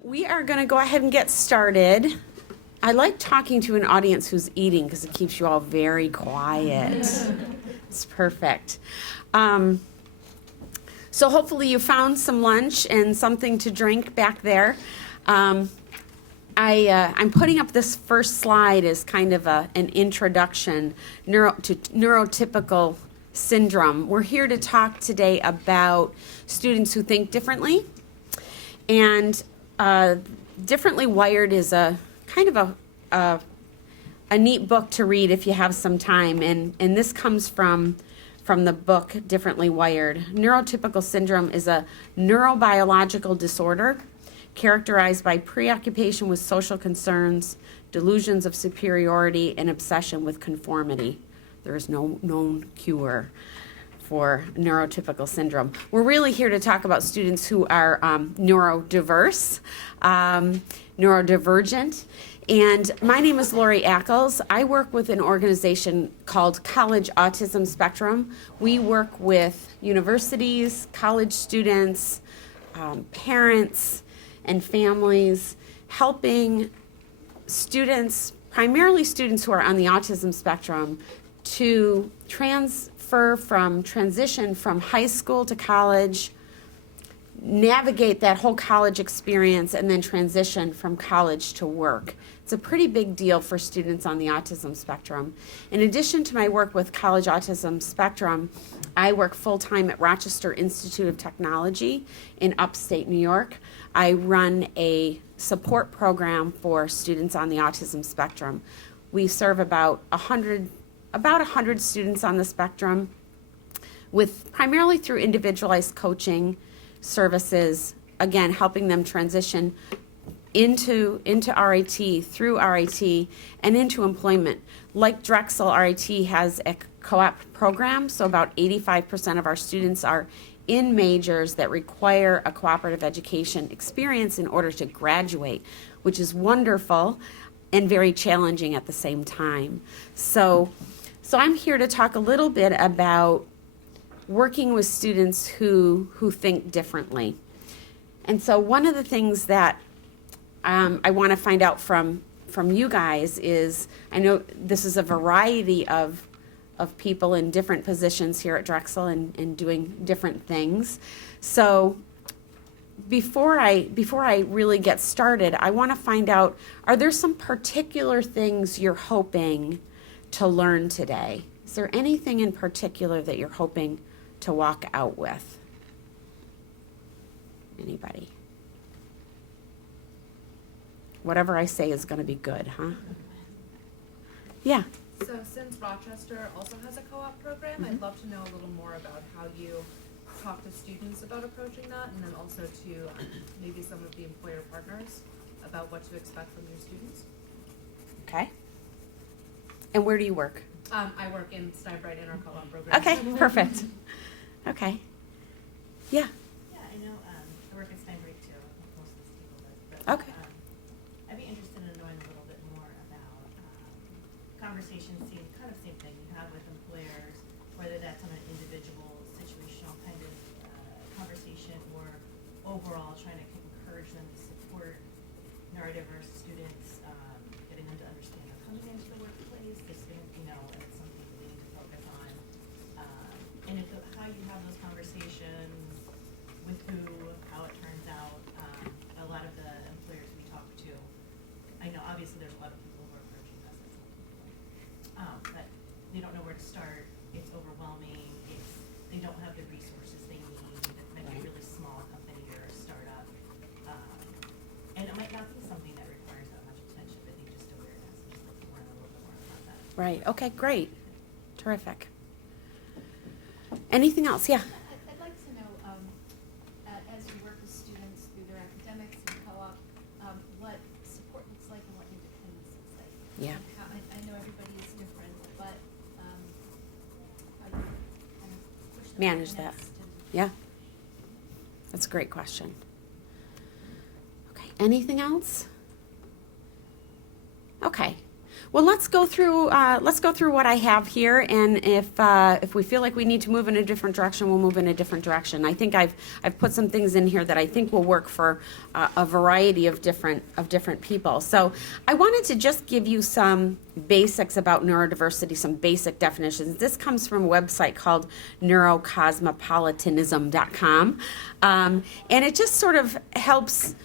We are going to go ahead and get started. I like talking to an audience who's eating because it keeps you all very quiet. It's perfect. So hopefully you found some lunch and something to drink back there. I'm putting up this first slide as kind of an introduction to Neurotypical Syndrome. We're here to talk today about students who think differently. And Differently Wired is a kind of a neat book to read if you have some time. And this comes from the book Differently Wired. Neurotypical syndrome is a neurobiological disorder characterized by preoccupation with social concerns, delusions of superiority, and obsession with conformity. There is no known cure for neurotypical syndrome. We're really here to talk about students who are neurodiverse, neurodivergent. And my name is Lori Ackles. I work with an organization called College Autism Spectrum. We work with universities, college students, parents, and families, helping students, primarily students who are on the autism spectrum, to transition from high school to college, navigate that whole college experience, and then transition from college to work. It's a pretty big deal for students on the autism spectrum. In addition to my work with College Autism Spectrum, I work full-time at Rochester Institute of Technology in upstate New York. I run a support program for students on the autism spectrum. We serve about 100 students on the spectrum, with primarily through individualized coaching services, again, helping them transition into RIT, through RIT, and into employment. Like Drexel, RIT has a co-op program, so about 85% of our students are in majors that require a cooperative education experience in order to graduate, which is wonderful and very challenging at the same time. So I'm here to talk a little bit about working with students who think differently. And so one of the things that I want to find out from you guys is, I know this is a variety of people in different positions here at Drexel and doing different things. So before I really get started, I want to find out, are there some particular things you're hoping to learn today? Is there anything in particular that you're hoping to walk out with? Anybody? Whatever I say is going to be good, huh? Yeah. So since Rochester also has a co-op program, I'd love to know a little more about how you talk to students about approaching that, and then also to maybe some of the employer partners about what to expect from your students. Okay. And where do you work? I work in Steinbright in our co-op program. Okay, perfect. Okay. Yeah. Yeah, I know. I work at Steinbright too. Most of these people do. But, Okay. I'd be interested in knowing a little bit more about conversations, kind of same thing you have with employers, whether that's on an individual, situational kind of conversation, or overall trying to encourage them to support neurodiverse students, getting them to understand they're coming into the workplace, this thing, and it's something we need to focus on. And how you have those conversations, with who, how it turns out. A lot of the employers we talk to, I know obviously there's a lot of people who are approaching us as but they don't know where to start. It's overwhelming. They don't have the resources they need. It might be a really small company or a startup. And it might not be something that requires that much attention, but they just awareness. Just like to learn a little bit more about that. Right. Okay, great. Terrific. Anything else? Yeah. I'd like to know, as you work with students through their academics and co-op, what support looks like and what independence looks like. Yeah. And how, I know everybody is different, but how you kind of push them Manage to the that. next and- Yeah. That's a great question. Okay. Anything else? Okay. Well, let's go through what I have here, and if we feel like we need to move in a different direction, we'll move in a different direction. I think I've put some things in here that I think will work for a variety of different people. So I wanted to just give you some basics about neurodiversity, some basic definitions. This comes from a website called neurocosmopolitanism.com, and it just sort of helps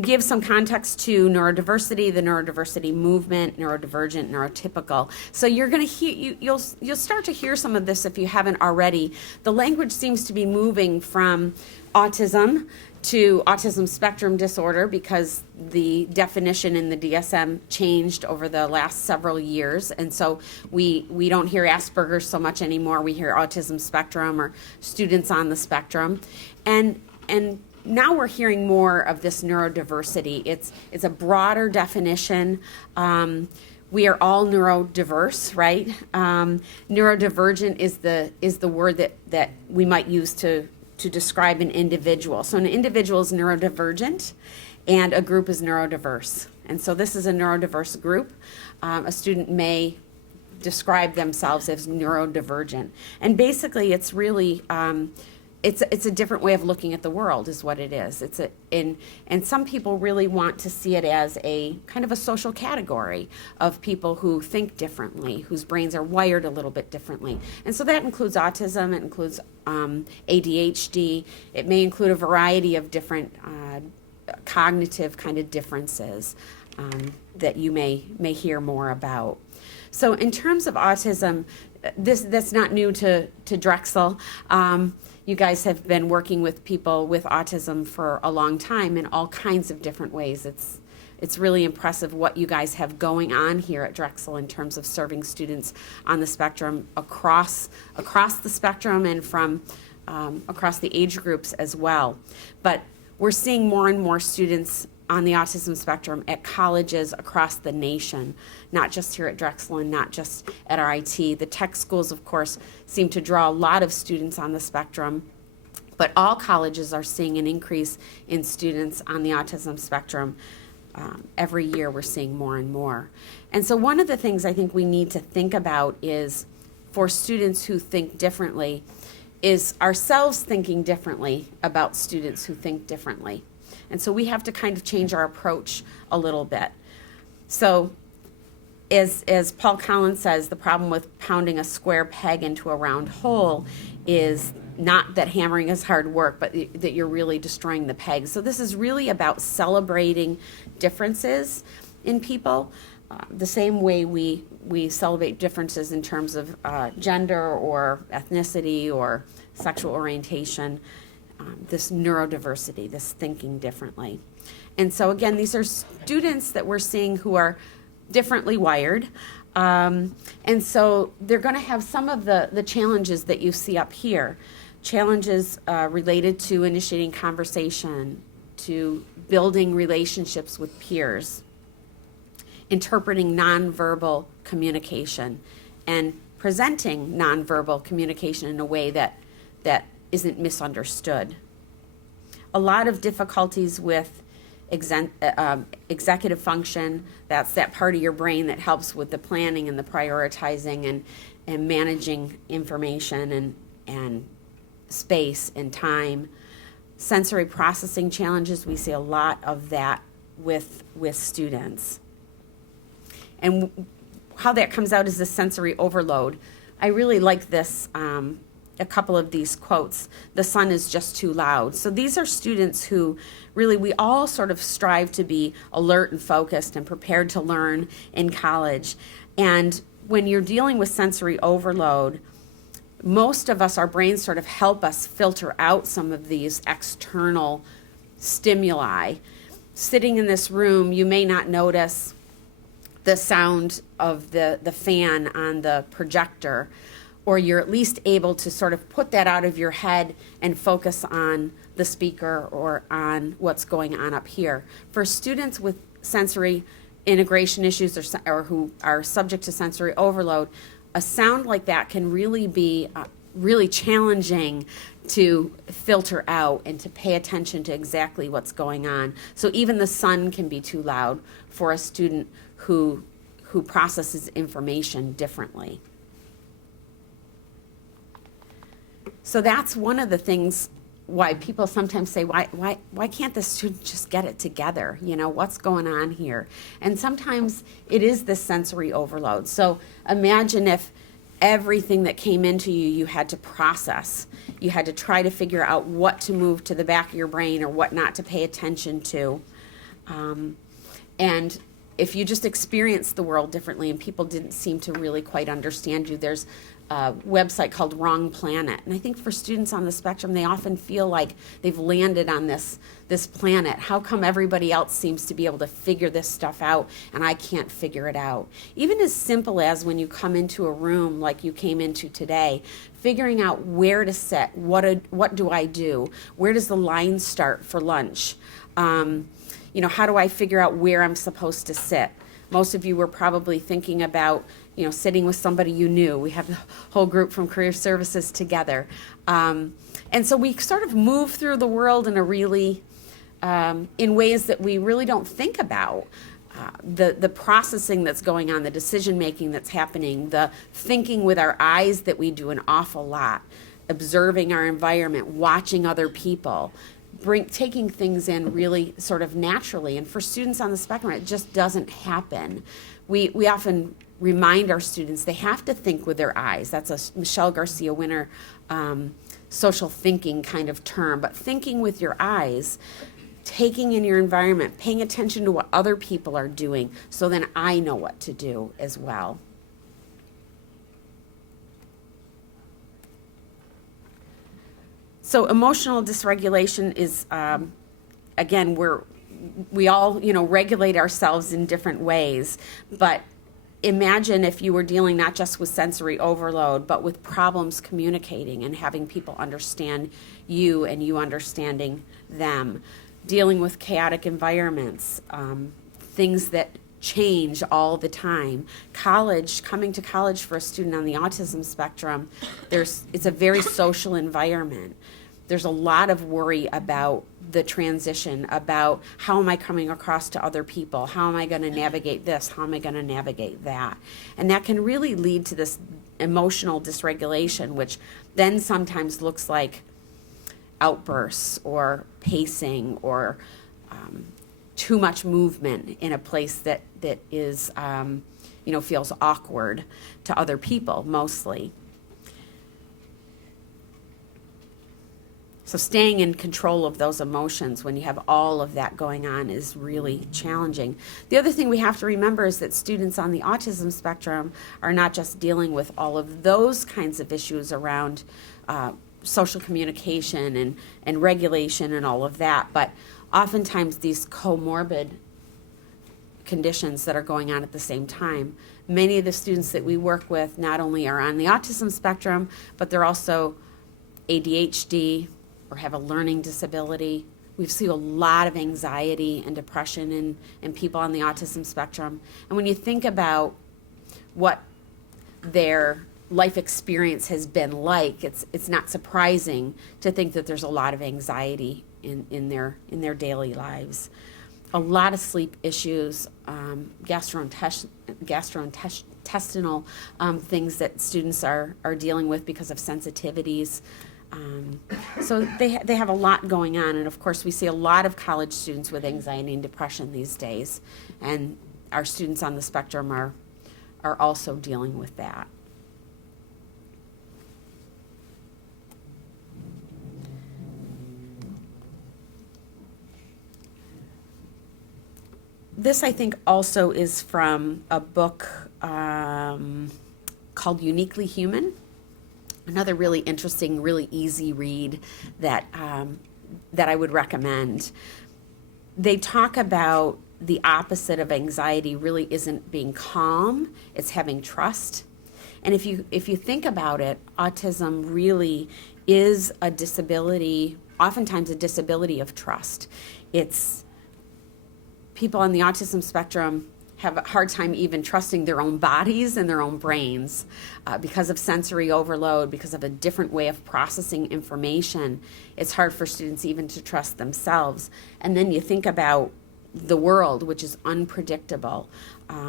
give some context to neurodiversity, the neurodiversity movement, neurodivergent, neurotypical. So you're going to hear, you'll start to hear some of this if you haven't already. The language seems to be moving from autism to autism spectrum disorder because the definition in the DSM changed over the last several years, and so we don't hear Asperger's so much anymore. We hear autism spectrum or students on the spectrum, and now we're hearing more of this neurodiversity. It's a broader definition. We are all neurodiverse, right? Neurodivergent is the word that we might use to describe an individual. So an individual is neurodivergent, and a group is neurodiverse. And so this is a neurodiverse group. A student may describe themselves as neurodivergent, and basically, it's really it's a different way of looking at the world is what it is. And some people really want to see it as a kind of a social category of people who think differently, whose brains are wired a little bit differently. And so that includes autism, it includes ADHD, it may include a variety of different cognitive kind of differences that you may hear more about. So in terms of autism, that's not new to Drexel. You guys have been working with people with autism for a long time in all kinds of different ways. It's really impressive what you guys have going on here at Drexel in terms of serving students on the spectrum across the spectrum and from across the age groups as well. But we're seeing more and more students on the autism spectrum at colleges across the nation, not just here at Drexel and not just at RIT. The tech schools, of course, seem to draw a lot of students on the spectrum, but all colleges are seeing an increase in students on the autism spectrum. Every year we're seeing more and more. And so one of the things I think we need to think about is for students who think differently, is ourselves thinking differently about students who think differently. And so we have to kind of change our approach a little bit. So as Paul Collins says, the problem with pounding a square peg into a round hole is not that hammering is hard work, but that you're really destroying the peg. So this is really about celebrating differences in people, the same way we celebrate differences in terms of gender or ethnicity or sexual orientation. This neurodiversity, this thinking differently. And so again, these are students that we're seeing who are differently wired. And so they're going to have some of the challenges that you see up here. Challenges related to initiating conversation, to building relationships with peers, interpreting nonverbal communication, and presenting nonverbal communication in a way that isn't misunderstood. A lot of difficulties with executive function. That's that part of your brain that helps with the planning and the prioritizing and managing information and space and time. Sensory processing challenges, we see a lot of that with students. And how that comes out is the sensory overload. I really like this, a couple of these quotes. The sun is just too loud. So these are students who really, we all sort of strive to be alert and focused and prepared to learn in college. And when you're dealing with sensory overload, most of us, our brains sort of help us filter out some of these external stimuli. Sitting in this room, you may not notice the sound of the fan on the projector, or you're at least able to sort of put that out of your head and focus on the speaker or on what's going on up here. For students with sensory integration issues or who are subject to sensory overload, a sound like that can really be really challenging to filter out and to pay attention to exactly what's going on. So even the sun can be too loud for a student who who processes information differently. So that's one of the things why people sometimes say, why can't the student just get it together? You know, what's going on here? And sometimes it is this sensory overload. So imagine if everything that came into you, you had to process. You had to try to figure out what to move to the back of your brain or what not to pay attention to. And if you just experienced the world differently and people didn't seem to really quite understand you, there's a website called Wrong Planet. And I think for students on the spectrum, they often feel like they've landed on this planet. How come everybody else seems to be able to figure this stuff out and I can't figure it out? Even as simple as when you come into a room like you came into today, figuring out where to sit, what do I do? Where does the line start for lunch? You know, how do I figure out where I'm supposed to sit? Most of you were probably thinking about, you know, sitting with somebody you knew. We have the whole group from Career Services together. And so we sort of move through the world in a really, in ways that we really don't think about. The processing that's going on, the decision making that's happening, the thinking with our eyes that we do an awful lot, observing our environment, watching other people, taking things in really sort of naturally. And for students on the spectrum, it just doesn't happen. We often remind our students they have to think with their eyes. That's a Michelle Garcia Winner social thinking kind of term. But thinking with your eyes, taking in your environment, paying attention to what other people are doing, so then I know what to do as well. So emotional dysregulation is, again, we all, you know, regulate ourselves in different ways, but imagine if you were dealing not just with sensory overload, but with problems communicating and having people understand you and you understanding them, dealing with chaotic environments, things that change all the time. Coming to college for a student on the autism spectrum, it's a very social environment. There's a lot of worry about the transition, about how am I coming across to other people? How am I going to navigate this? How am I going to navigate that? And that can really lead to this emotional dysregulation, which then sometimes looks like outbursts or pacing or too much movement in a place that is, you know, feels awkward to other people mostly. So staying in control of those emotions when you have all of that going on is really challenging. The other thing we have to remember is that students on the autism spectrum are not just dealing with all of those kinds of issues around social communication and regulation and all of that, but oftentimes these comorbid conditions that are going on at the same time. Many of the students that we work with not only are on the autism spectrum, but they're also ADHD, or have a learning disability. We see a lot of anxiety and depression in people on the autism spectrum. And when you think about what their life experience has been like, it's not surprising to think that there's a lot of anxiety in their daily lives. A lot of sleep issues, gastrointestinal things that students are dealing with because of sensitivities. So they have a lot going on, and of course we see a lot of college students with anxiety and depression these days, and our students on the spectrum are also dealing with that. This, I think, also is from a book called Uniquely Human. Another really interesting, really easy read that I would recommend. They talk about the opposite of anxiety really isn't being calm, it's having trust. And if you think about it, autism really is a disability, oftentimes a disability of trust. It's people on the autism spectrum have a hard time even trusting their own bodies and their own brains because of sensory overload, because of a different way of processing information. It's hard for students even to trust themselves. And then you think about the world, which is unpredictable,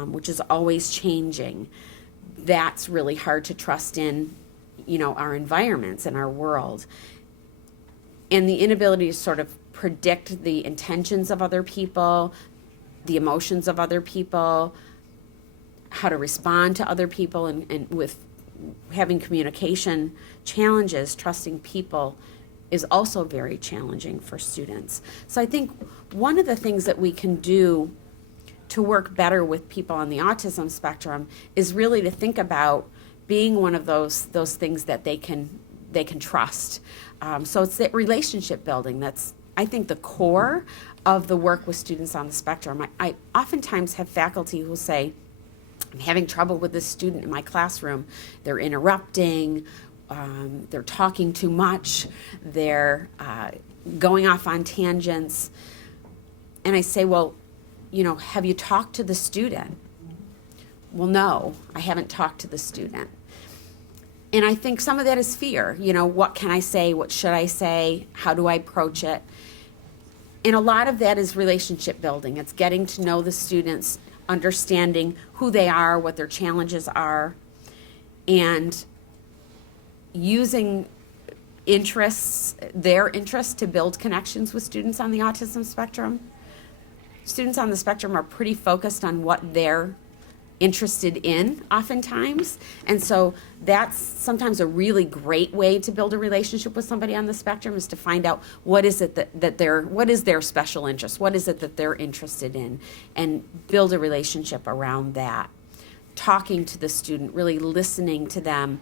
which is always changing, that's really hard to trust in, our environments and our world. And the inability to sort of predict the intentions of other people, the emotions of other people, how to respond to other people, and with having communication challenges, trusting people is also very challenging for students. So I think one of the things that we can do to work better with people on the autism spectrum is really to think about being one of those things that they can trust. So it's that relationship building that's, I think, the core of the work with students on the spectrum. I oftentimes have faculty who say, I'm having trouble with this student in my classroom. They're interrupting, they're talking too much, they're going off on tangents. And I say, well, have you talked to the student? Well, no, I haven't talked to the student. And I think some of that is fear. What can I say? What should I say? How do I approach it? And a lot of that is relationship building. It's getting to know the students, understanding who they are, what their challenges are, and using their interests to build connections with students on the autism spectrum. Students on the spectrum are pretty focused on what they're interested in oftentimes, and so that's sometimes a really great way to build a relationship with somebody on the spectrum, is to find out what is it what is their special interest, what is it that they're interested in, and build a relationship around that. Talking to the student, really listening to them.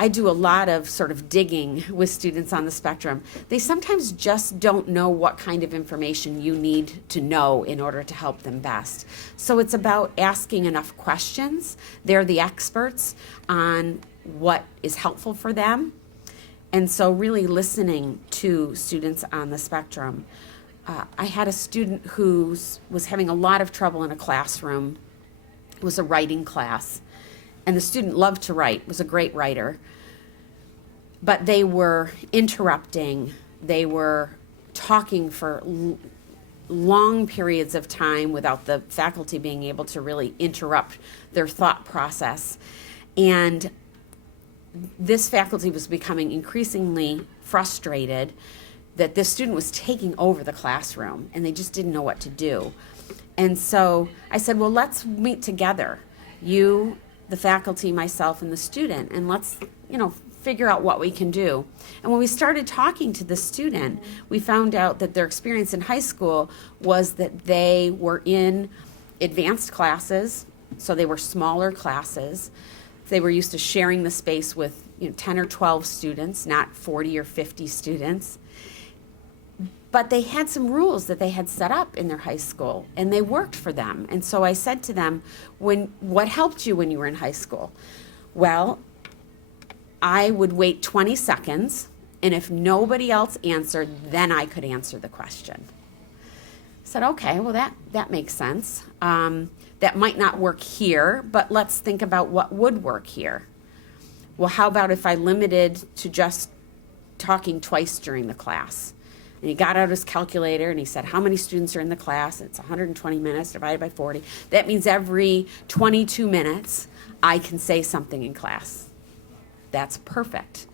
I do a lot of sort of digging with students on the spectrum. They sometimes just don't know what kind of information you need to know in order to help them best. So it's about asking enough questions. They're the experts on what is helpful for them. And so really listening to students on the spectrum. I had a student who was having a lot of trouble in a classroom. It was a writing class. And the student loved to write, was a great writer. But they were interrupting, they were talking for long periods of time without the faculty being able to really interrupt their thought process. And this faculty was becoming increasingly frustrated that this student was taking over the classroom, and they just didn't know what to do. And so I said, well, let's meet together. You, the faculty, myself, and the student, and let's, figure out what we can do. And when we started talking to the student, we found out that their experience in high school was that they were in advanced classes, so they were smaller classes. They were used to sharing the space with 10 or 12 students, not 40 or 50 students. But they had some rules that they had set up in their high school, and they worked for them. And so I said to them, what helped you when you were in high school? Well, I would wait 20 seconds, and if nobody else answered, then I could answer the question. I said, okay, well, that makes sense. That might not work here, but let's think about what would work here. Well, how about if I limited to just talking twice during the class? And he got out his calculator and he said, how many students are in the class? It's 120 minutes divided by 40. That means every 22 minutes I can say something in class. That's perfect.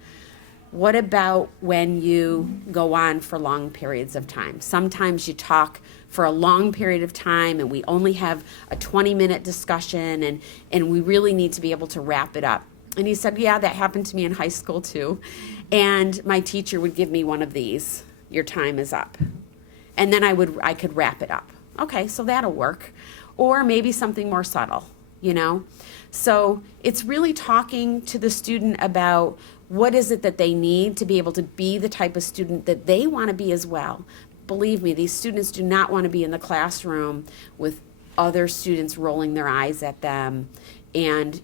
What about when you go on for long periods of time? Sometimes you talk for a long period of time and we only have a 20-minute discussion and we really need to be able to wrap it up. And he said, yeah, that happened to me in high school too. And my teacher would give me one of these. Your time is up. And then I could wrap it up. Okay, so that'll work. Or maybe something more subtle, So it's really talking to the student about what is it that they need to be able to be the type of student that they want to be as well. Believe me, these students do not want to be in the classroom with other students rolling their eyes at them and,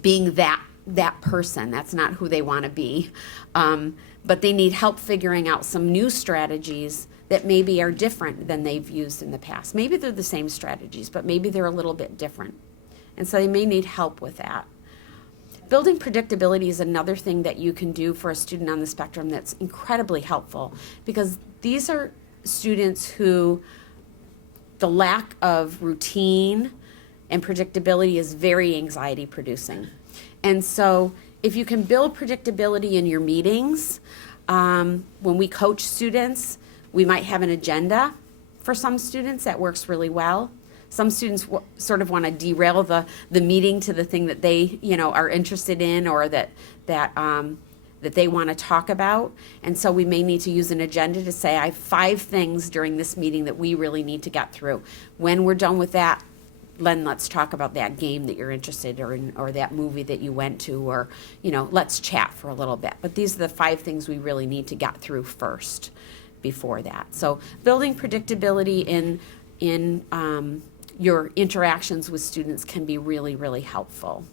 being that person. That's not who they want to be. But they need help figuring out some new strategies that maybe are different than they've used in the past. Maybe they're the same strategies, but maybe they're a little bit different. And so they may need help with that. Building predictability is another thing that you can do for a student on the spectrum that's incredibly helpful, because these are students who the lack of routine and predictability is very anxiety producing. And so if you can build predictability in your meetings, when we coach students, we might have an agenda for some students that works really well. Some students sort of want to derail the meeting to the thing that they, are interested in, or that they want to talk about. And so we may need to use an agenda to say, I have 5 things during this meeting that we really need to get through. When we're done with that, then let's talk about that game that you're interested in, or that movie that you went to, or, let's chat for a little bit. But these are the 5 things we really need to get through first before that. So building predictability in your interactions with students can be really, really helpful.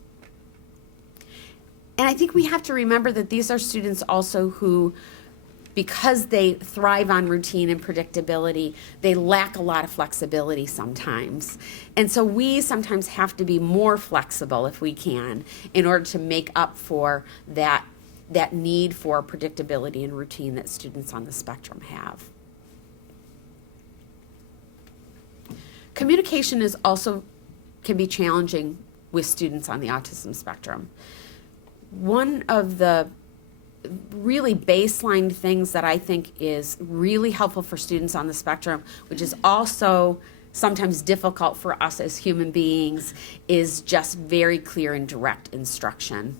And I think we have to remember that these are students also who, because they thrive on routine and predictability, they lack a lot of flexibility sometimes. And so we sometimes have to be more flexible, if we can, in order to make up for that need for predictability and routine that students on the spectrum have. Communication can be challenging with students on the autism spectrum. One of the really baseline things that I think is really helpful for students on the spectrum, which is also sometimes difficult for us as human beings, is just very clear and direct instruction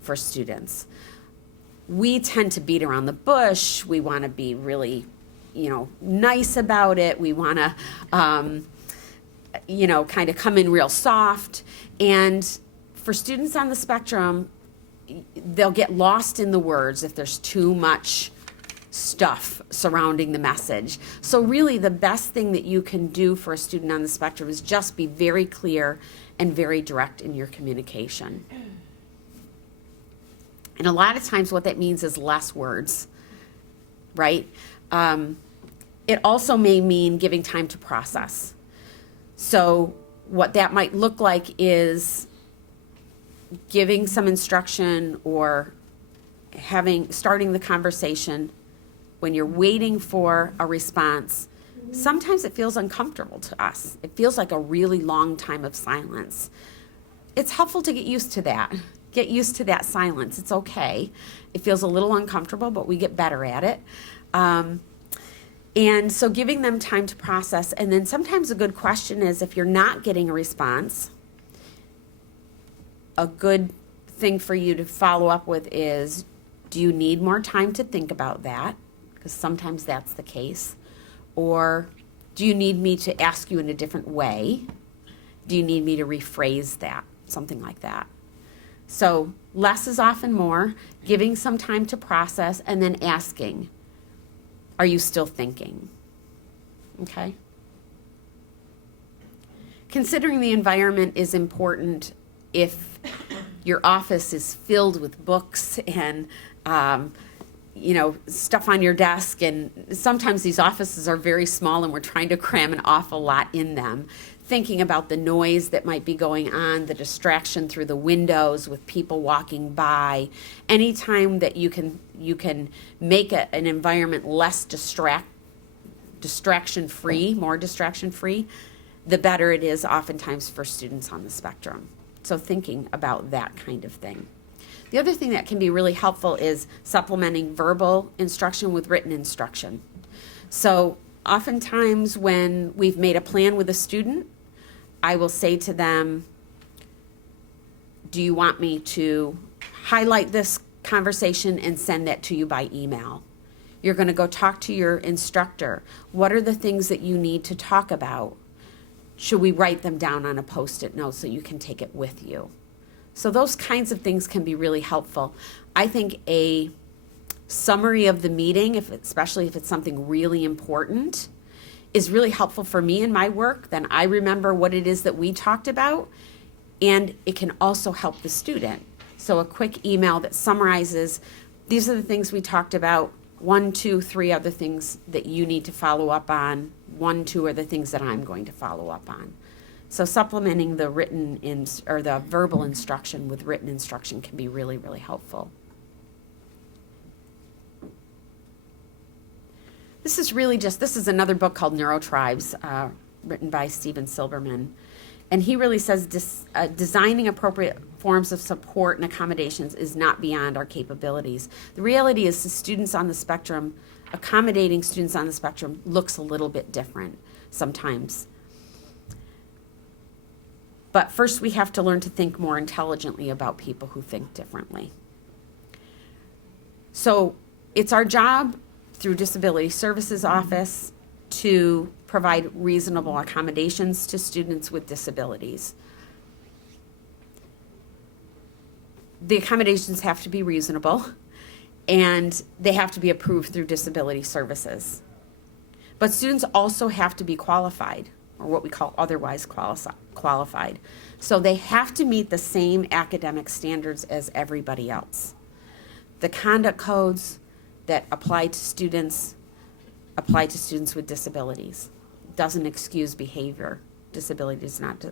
for students. We tend to beat around the bush. We want to be really, nice about it. We want to, kind of come in real soft. And for students on the spectrum, they'll get lost in the words if there's too much stuff surrounding the message. So really the best thing that you can do for a student on the spectrum is just be very clear and very direct in your communication. And a lot of times what that means is less words, right? It also may mean giving time to process. So what that might look like is giving some instruction, or starting the conversation when you're waiting for a response. Sometimes it feels uncomfortable to us. It feels like a really long time of silence. It's helpful to get used to that. Get used to that silence. It's okay. It feels a little uncomfortable, but we get better at it. And so giving them time to process. And then sometimes a good question is, if you're not getting a response, a good thing for you to follow up with is, do you need more time to think about that? Because sometimes that's the case. Or do you need me to ask you in a different way? Do you need me to rephrase that? Something like that. So less is often more, giving some time to process, and then asking, are you still thinking? Okay? Considering the environment is important. If your office is filled with books and stuff on your desk, and sometimes these offices are very small and we're trying to cram an awful lot in them, thinking about the noise that might be going on, the distraction through the windows with people walking by, anytime that you can make an environment less distraction-free, more distraction-free, the better it is oftentimes for students on the spectrum. So thinking about that kind of thing. The other thing that can be really helpful is supplementing verbal instruction with written instruction. So oftentimes when we've made a plan with a student, I will say to them, do you want me to highlight this conversation and send that to you by email? You're going to go talk to your instructor. What are the things that you need to talk about? Should we write them down on a Post-it note so you can take it with you? So those kinds of things can be really helpful. I think a summary of the meeting, especially if it's something really important, is really helpful for me in my work. Then I remember what it is that we talked about, and it can also help the student. So a quick email that summarizes, these are the things we talked about, 1, 2, 3 other things that you need to follow up on, 1, 2 are the things that I'm going to follow up on. So supplementing the the verbal instruction with written instruction can be really, really helpful. This is really just, this is another book called Neuro Tribes, written by Steven Silberman. And he really says designing appropriate forms of support and accommodations is not beyond our capabilities. The reality is the students on the spectrum, accommodating students on the spectrum looks a little bit different sometimes. But first we have to learn to think more intelligently about people who think differently. So it's our job through Disability Services Office to provide reasonable accommodations to students with disabilities. The accommodations have to be reasonable, and they have to be approved through disability services. But students also have to be qualified, or what we call otherwise qualified. So they have to meet the same academic standards as everybody else. The conduct codes that apply to students with disabilities. Doesn't excuse behavior. Disability does not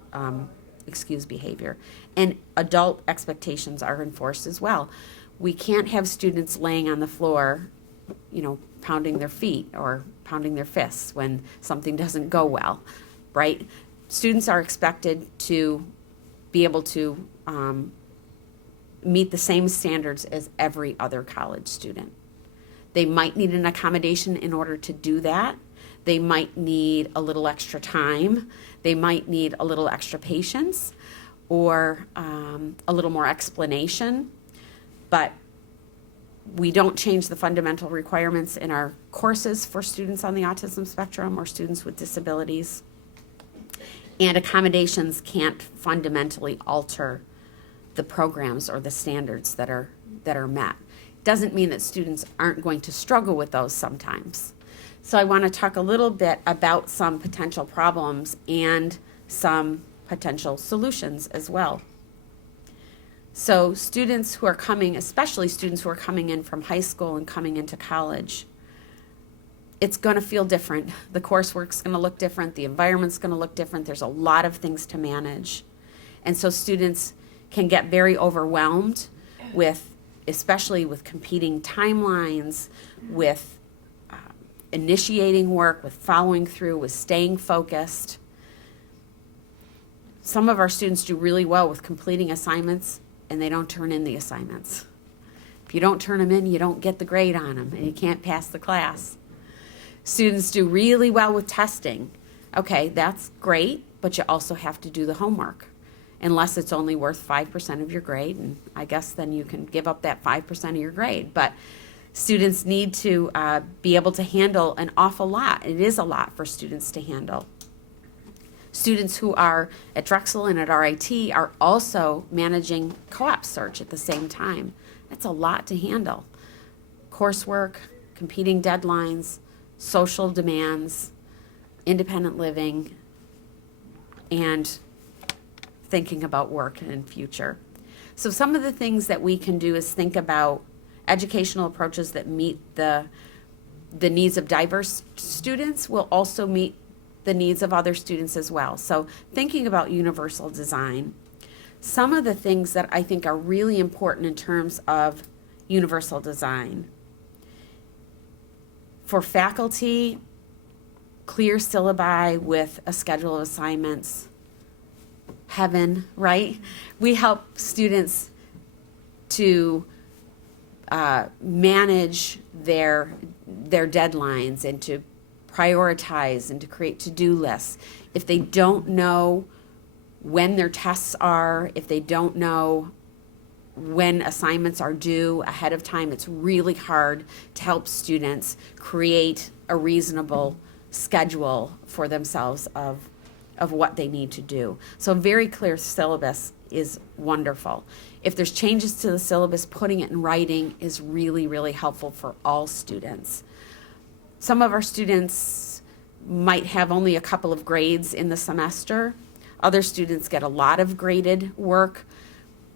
excuse behavior. And adult expectations are enforced as well. We can't have students laying on the floor, pounding their feet or pounding their fists when something doesn't go well, right? Students are expected to be able to meet the same standards as every other college student. They might need an accommodation in order to do that. They might need a little extra time. They might need a little extra patience or a little more explanation. But we don't change the fundamental requirements in our courses for students on the autism spectrum or students with disabilities. And accommodations can't fundamentally alter the programs or the standards that are met. Doesn't mean that students aren't going to struggle with those sometimes. So I want to talk a little bit about some potential problems and some potential solutions as well. So students who are coming, especially students who are coming in from high school and coming into college, it's going to feel different. The coursework's going to look different. The environment's going to look different. There's a lot of things to manage. And so students can get very overwhelmed with, especially with competing timelines, with initiating work, with following through, with staying focused. Some of our students do really well with completing assignments and they don't turn in the assignments. If you don't turn them in, you don't get the grade on them and you can't pass the class. Students do really well with testing. Okay, that's great, but you also have to do the homework. Unless it's only worth 5% of your grade, and I guess then you can give up that 5% of your grade. But students need to be able to handle an awful lot. It is a lot for students to handle. Students who are at Drexel and at RIT are also managing co-op search at the same time. That's a lot to handle. Coursework, competing deadlines, social demands, independent living, and thinking about work and future. So some of the things that we can do is think about educational approaches that meet the needs of diverse students will also meet the needs of other students as well. So thinking about universal design, some of the things that I think are really important in terms of universal design. For faculty, clear syllabi with a schedule of assignments. Heaven, right? We help students to manage their deadlines and to prioritize and to create to-do lists. If they don't know when their tests are, if they don't know when assignments are due ahead of time, it's really hard to help students create a reasonable schedule for themselves of what they need to do. So a very clear syllabus is wonderful. If there's changes to the syllabus, putting it in writing is really, really helpful for all students. Some of our students might have only a couple of grades in the semester. Other students get a lot of graded work,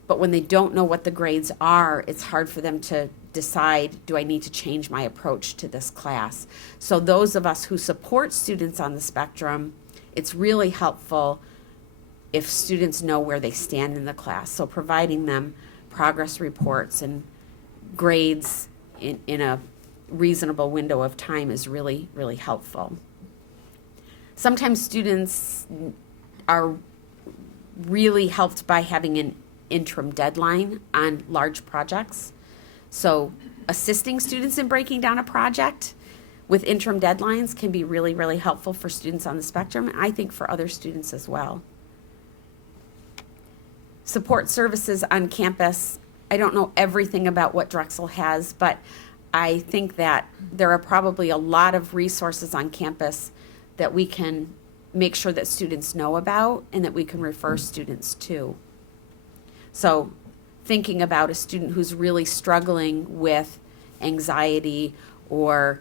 but when they don't know what the grades are, it's hard for them to decide, do I need to change my approach to this class? So those of us who support students on the spectrum, it's really helpful if students know where they stand in the class. So providing them progress reports and grades in a reasonable window of time is really, really helpful. Sometimes students are really helped by having an interim deadline on large projects. So assisting students in breaking down a project with interim deadlines can be really, really helpful for students on the spectrum, and I think for other students as well. Support services on campus. I don't know everything about what Drexel has, but I think that there are probably a lot of resources on campus that we can make sure that students know about and that we can refer students to. So thinking about a student who's really struggling with anxiety or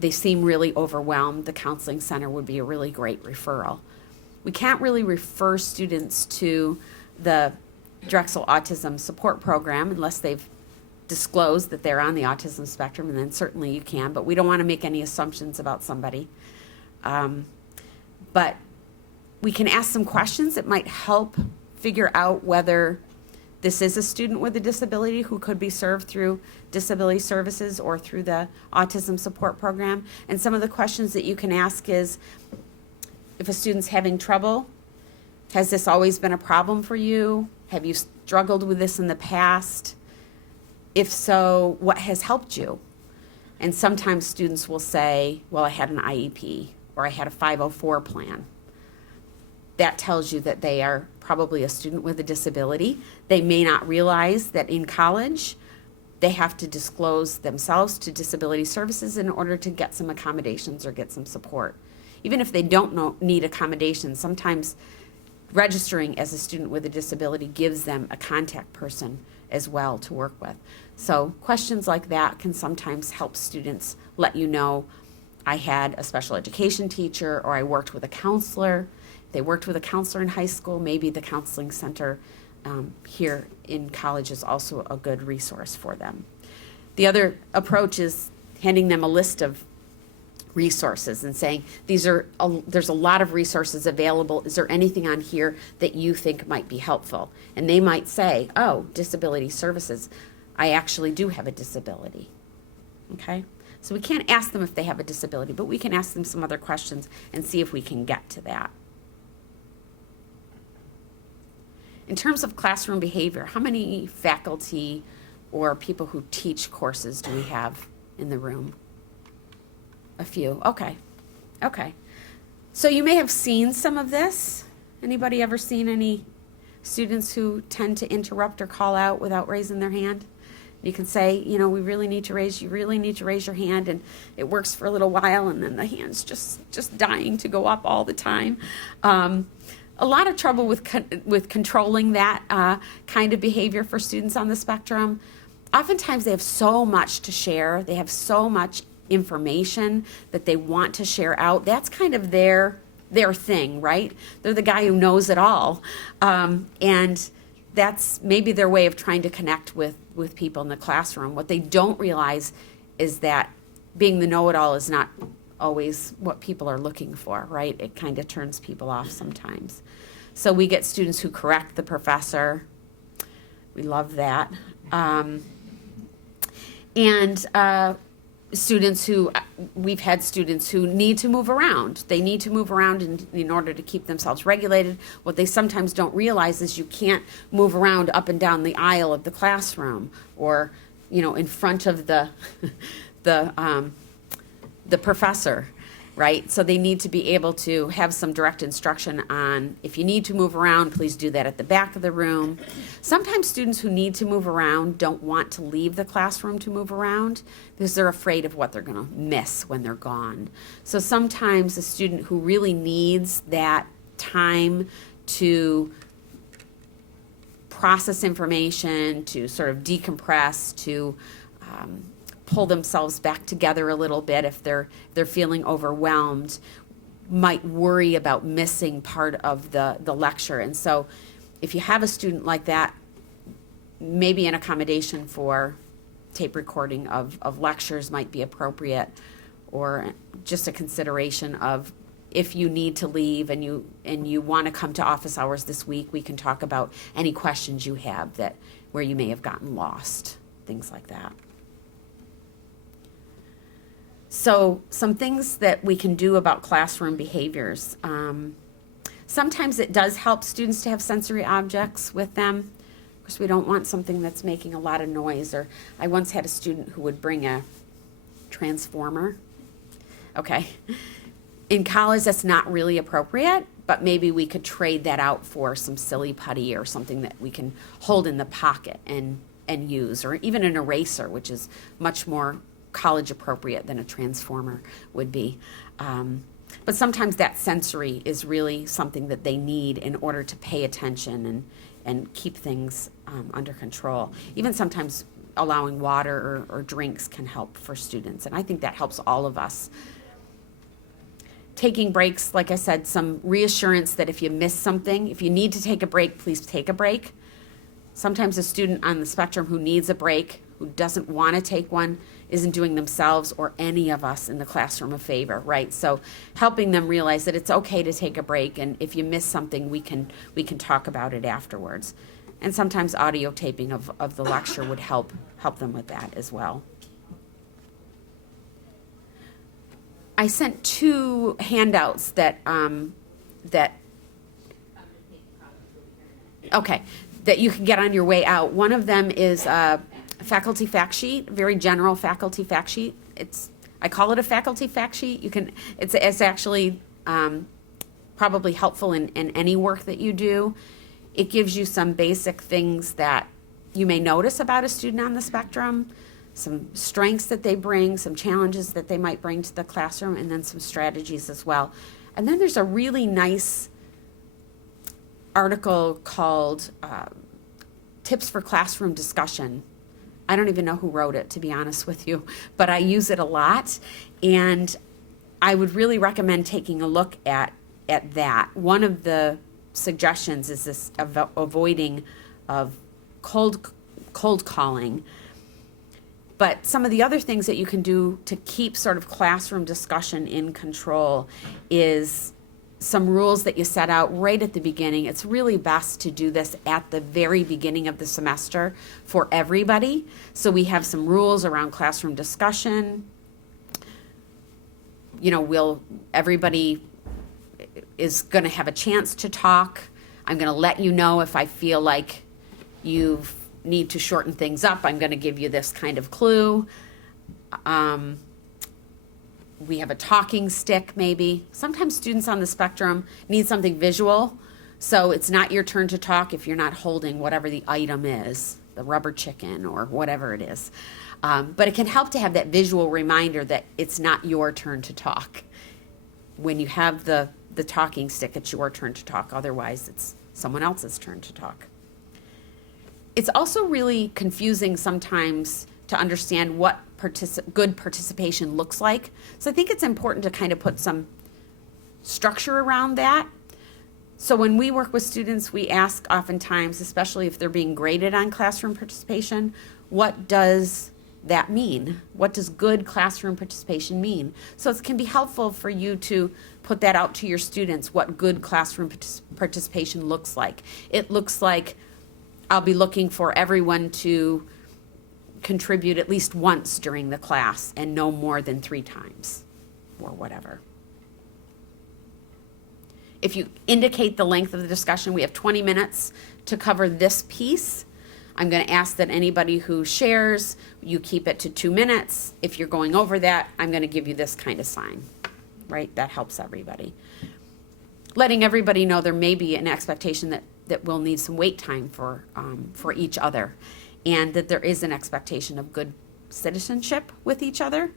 they seem really overwhelmed, the counseling center would be a really great referral. We can't really refer students to the Drexel Autism Support Program unless they've disclosed that they're on the autism spectrum, and then certainly you can, but we don't want to make any assumptions about somebody. But we can ask some questions that might help figure out whether this is a student with a disability who could be served through disability services or through the autism support program. And some of the questions that you can ask is, if a student's having trouble, has this always been a problem for you? Have you struggled with this in the past? If so, what has helped you? And sometimes students will say, well, I had an IEP or I had a 504 plan. That tells you that they are probably a student with a disability. They may not realize that in college, they have to disclose themselves to disability services in order to get some accommodations or get some support. Even if they don't need accommodations, sometimes registering as a student with a disability gives them a contact person as well to work with. So questions like that can sometimes help students let you know, I had a special education teacher or I worked with a counselor. If they worked with a counselor in high school, maybe the counseling center here in college is also a good resource for them. The other approach is handing them a list of resources and saying, there's a lot of resources available. Is there anything on here that you think might be helpful? And they might say, oh, disability services. I actually do have a disability. Okay? So we can't ask them if they have a disability, but we can ask them some other questions and see if we can get to that. In terms of classroom behavior, how many faculty or people who teach courses do we have in the room? A few. Okay. Okay. So you may have seen some of this. Anybody ever seen any students who tend to interrupt or call out without raising their hand? You can say, you know, you really need to raise your hand, and it works for a little while, and then the hand's just dying to go up all the time. A lot of trouble with controlling that kind of behavior for students on the spectrum. Oftentimes they have so much to share. They have so much information that they want to share out. That's kind of their thing, right? They're the guy who knows it all. And that's maybe their way of trying to connect with people in the classroom. What they don't realize is that being the know-it-all is not always what people are looking for, right? It kind of turns people off sometimes. So we get students who correct the professor. We love that. We've had students who need to move around. They need to move around in order to keep themselves regulated. What they sometimes don't realize is you can't move around up and down the aisle of the classroom or, you know, in front of the professor, right? So they need to be able to have some direct instruction on, if you need to move around, please do that at the back of the room. Sometimes students who need to move around don't want to leave the classroom to move around because they're afraid of what they're going to miss when they're gone. So sometimes a student who really needs that time to process information, to sort of decompress, to pull themselves back together a little bit if they're feeling overwhelmed, might worry about missing part of the lecture. And so if you have a student like that, maybe an accommodation for tape recording of lectures might be appropriate, or just a consideration of, if you need to leave and you want to come to office hours this week, we can talk about any questions you have where you may have gotten lost, things like that. So some things that we can do about classroom behaviors. Sometimes it does help students to have sensory objects with them. Of course, we don't want something that's making a lot of noise. Or I once had a student who would bring a transformer. Okay. In college, that's not really appropriate, but maybe we could trade that out for some silly putty or something that we can hold in the pocket and use, or even an eraser, which is much more college appropriate than a transformer would be. But sometimes that sensory is really something that they need in order to pay attention and keep things under control. Even sometimes allowing water or drinks can help for students, and I think that helps all of us. Taking breaks, like I said, some reassurance that if you miss something, if you need to take a break, please take a break. Sometimes a student on the spectrum who needs a break, who doesn't want to take one, isn't doing themselves or any of us in the classroom a favor, right? So helping them realize that it's okay to take a break, and if you miss something, we can talk about it afterwards. And sometimes audio taping of the lecture would help them with that as well. I sent 2 handouts that you can get on your way out. One of them is a faculty fact sheet, very general faculty fact sheet. I call it a faculty fact sheet. It's actually probably helpful in any work that you do. It gives you some basic things that you may notice about a student on the spectrum, some strengths that they bring, some challenges that they might bring to the classroom, and then some strategies as well. And then there's a really nice article called Tips for Classroom Discussion. I don't even know who wrote it, to be honest with you, but I use it a lot, and I would really recommend taking a look at that. One of the suggestions is this avoiding of cold calling. But some of the other things that you can do to keep sort of classroom discussion in control is some rules that you set out right at the beginning. It's really best to do this at the very beginning of the semester for everybody. So we have some rules around classroom discussion. Everybody is going to have a chance to talk. I'm going to let you know if I feel like you need to shorten things up. I'm going to give you this kind of clue. We have a talking stick, maybe. Sometimes students on the spectrum need something visual, so it's not your turn to talk if you're not holding whatever the item is, the rubber chicken or whatever it is. But it can help to have that visual reminder that it's not your turn to talk. When you have the talking stick, it's your turn to talk. Otherwise, it's someone else's turn to talk. It's also really confusing sometimes to understand what good participation looks like. So I think it's important to kind of put some structure around that. So when we work with students, we ask oftentimes, especially if they're being graded on classroom participation, what does that mean? What does good classroom participation mean? So it can be helpful for you to put that out to your students, what good classroom participation looks like. It looks like I'll be looking for everyone to contribute at least once during the class and no more than 3 times or whatever. If you indicate the length of the discussion, we have 20 minutes to cover this piece. I'm going to ask that anybody who shares, you keep it to 2 minutes. If you're going over that, I'm going to give you this kind of sign, right? That helps everybody. Letting everybody know there may be an expectation that we'll need some wait time for each other, and that there is an expectation of good citizenship with each other,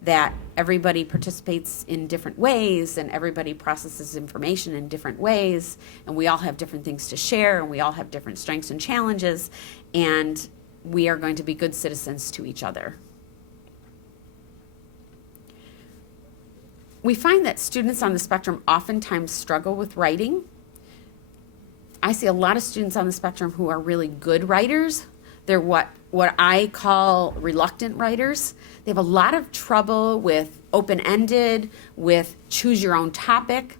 that everybody participates in different ways and everybody processes information in different ways, and we all have different things to share, and we all have different strengths and challenges, and we are going to be good citizens to each other. We find that students on the spectrum oftentimes struggle with writing. I see a lot of students on the spectrum who are really good writers. They're what I call reluctant writers. They have a lot of trouble with open-ended, with choose your own topic.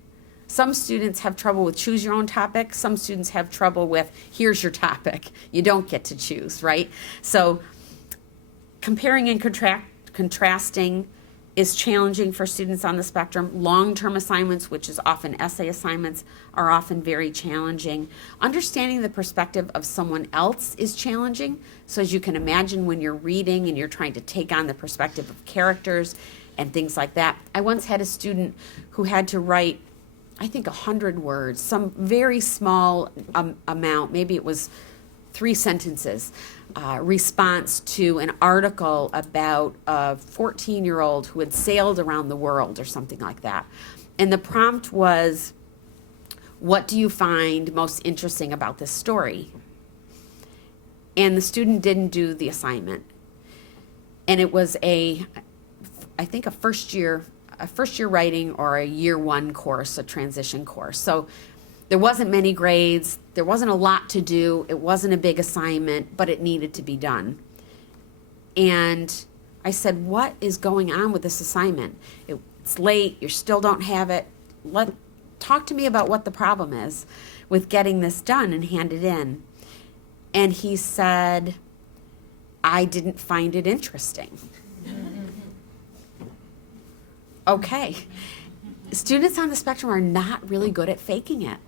Some students have trouble with choose your own topic. Some students have trouble with here's your topic. You don't get to choose, right? So comparing and contrasting is challenging for students on the spectrum. Long-term assignments, which is often essay assignments, are often very challenging. Understanding the perspective of someone else is challenging. So as you can imagine, when you're reading and you're trying to take on the perspective of characters and things like that. I once had a student who had to write, I think, 100 words, some very small amount, maybe it was 3 sentences, response to an article about a 14-year-old who had sailed around the world or something like that. And the prompt was, what do you find most interesting about this story? And the student didn't do the assignment. And it was I think a first year writing or a year 1 course, a transition course. So there wasn't many grades, there wasn't a lot to do, it wasn't a big assignment, but it needed to be done. And I said, what is going on with this assignment? It's late, you still don't have it. Talk to me about what the problem is with getting this done and handed in. And he said, I didn't find it interesting. Okay. Students on the spectrum are not really good at faking it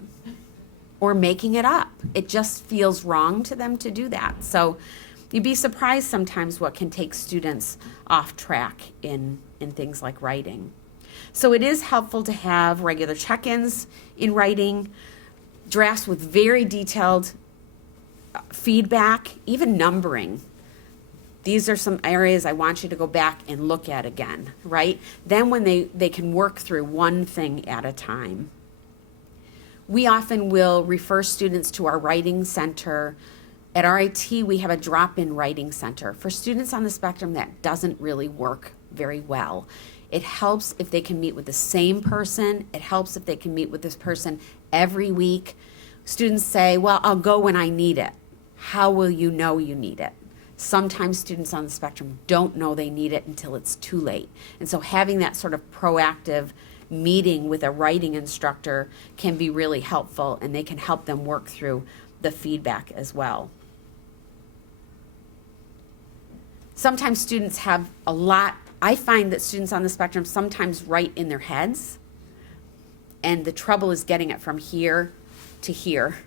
or making it up. It just feels wrong to them to do that. So you'd be surprised sometimes what can take students off track in things like writing. So it is helpful to have regular check-ins in writing, drafts with very detailed feedback, even numbering. These are some areas I want you to go back and look at again, right? Then when they can work through one thing at a time. We often will refer students to our writing center. At RIT, we have a drop-in writing center. For students on the spectrum, that doesn't really work very well. It helps if they can meet with the same person. It helps if they can meet with this person every week. Students say, well, I'll go when I need it. How will you know you need it? Sometimes students on the spectrum don't know they need it until it's too late. And so having that sort of proactive meeting with a writing instructor can be really helpful, and they can help them work through the feedback as well. Sometimes students have a lot. I find that students on the spectrum sometimes write in their heads, and the trouble is getting it from here to here.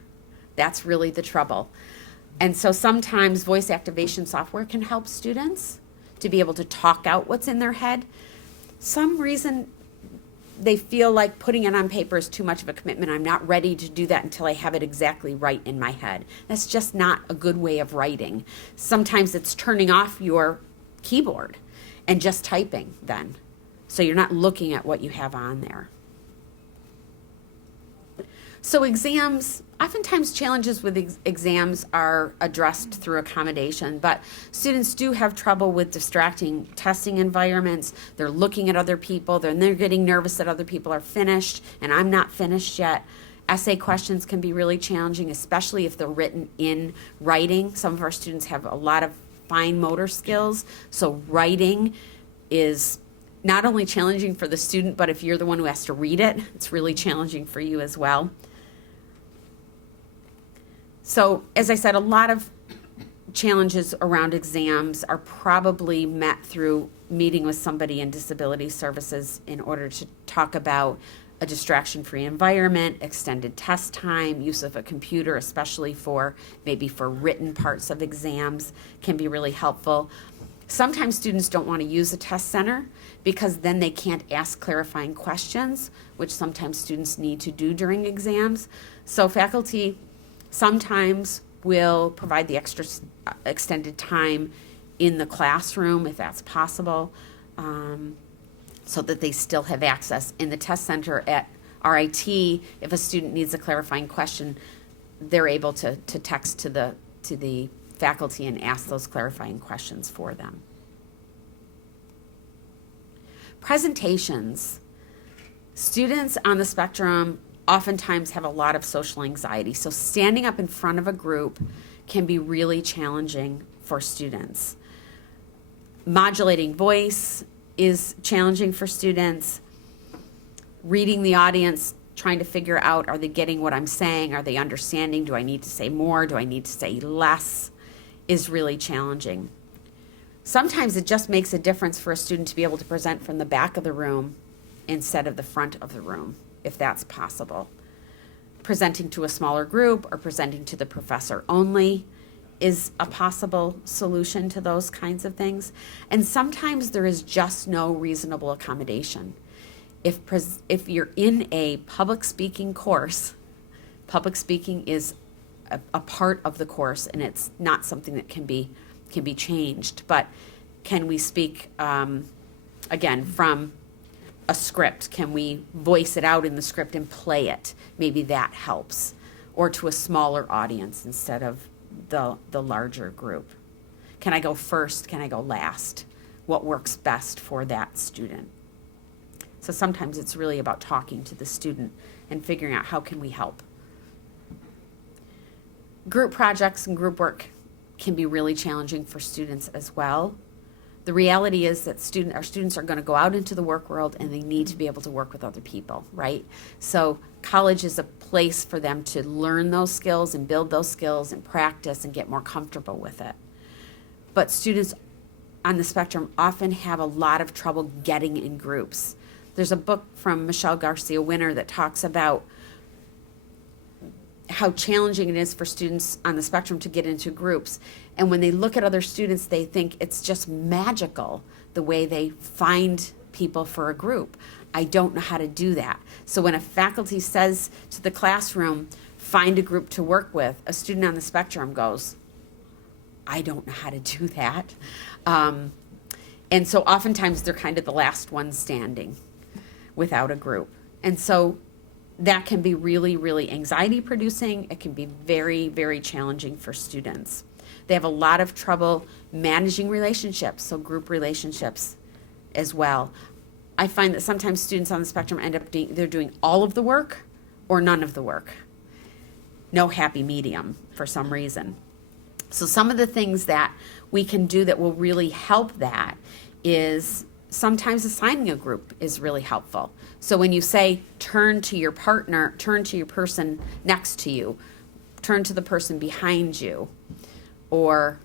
That's really the trouble. And so sometimes voice activation software can help students to be able to talk out what's in their head. Some reason they feel like putting it on paper is too much of a commitment. I'm not ready to do that until I have it exactly right in my head. That's just not a good way of writing. Sometimes it's turning off your keyboard and just typing then, so you're not looking at what you have on there. So exams, oftentimes challenges with exams are addressed through accommodation, but students do have trouble with distracting testing environments. They're looking at other people, then they're getting nervous that other people are finished and I'm not finished yet. Essay questions can be really challenging, especially if they're written in writing. Some of our students have a lot of fine motor skills, so writing is not only challenging for the student, but if you're the one who has to read it, it's really challenging for you as well. So, as I said, a lot of challenges around exams are probably met through meeting with somebody in disability services in order to talk about a distraction-free environment, extended test time, use of a computer, especially for maybe for written parts of exams, can be really helpful. Sometimes students don't want to use a test center because then they can't ask clarifying questions, which sometimes students need to do during exams. So faculty sometimes will provide the extra extended time in the classroom if that's possible, so that they still have access. In the test center at RIT, if a student needs a clarifying question, they're able to text to the faculty and ask those clarifying questions for them. Presentations. Students on the spectrum oftentimes have a lot of social anxiety, so standing up in front of a group can be really challenging for students. Modulating voice is challenging for students. Reading the audience, trying to figure out, are they getting what I'm saying? Are they understanding? Do I need to say more? Do I need to say less? Is really challenging. Sometimes it just makes a difference for a student to be able to present from the back of the room instead of the front of the room, if that's possible. Presenting to a smaller group or presenting to the professor only is a possible solution to those kinds of things. And sometimes there is just no reasonable accommodation. If you're in a public speaking course, public speaking is a part of the course, and it's not something that can be changed. But can we speak, again, from a script? Can we voice it out in the script and play it? Maybe that helps. Or to a smaller audience instead of the larger group. Can I go first? Can I go last? What works best for that student? So sometimes it's really about talking to the student and figuring out how can we help. Group projects and group work can be really challenging for students as well. The reality is that our students are going to go out into the work world and they need to be able to work with other people, right? So college is a place for them to learn those skills and build those skills and practice and get more comfortable with it. But students on the spectrum often have a lot of trouble getting in groups. There's a book from Michelle Garcia Winner that talks about how challenging it is for students on the spectrum to get into groups. And when they look at other students, they think it's just magical the way they find people for a group. I don't know how to do that. So when a faculty says to the classroom, find a group to work with, a student on the spectrum goes, I don't know how to do that. And so oftentimes they're kind of the last one standing without a group. And so that can be really, really anxiety producing. It can be very, very challenging for students. They have a lot of trouble managing relationships, so group relationships as well. I find that sometimes students on the spectrum end up they're doing all of the work or none of the work. No happy medium for some reason. So some of the things that we can do that will really help that is sometimes assigning a group is really helpful. So when you say turn to your partner, turn to your person next to you, turn to the person behind you, or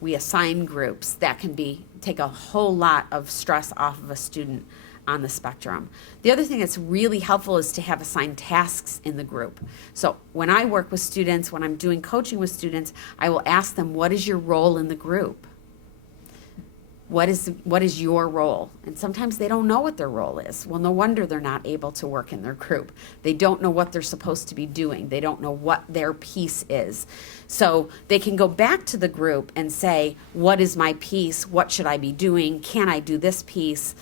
we assign groups, that can take a whole lot of stress off of a student on the spectrum. The other thing that's really helpful is to have assigned tasks in the group. So when I work with students, when I'm doing coaching with students, I will ask them, what is your role in the group? What is your role? And sometimes they don't know what their role is. Well, no wonder they're not able to work in their group. They don't know what they're supposed to be doing. They don't know what their piece is. So they can go back to the group and say, what is my piece? What should I be doing? Can I do this piece?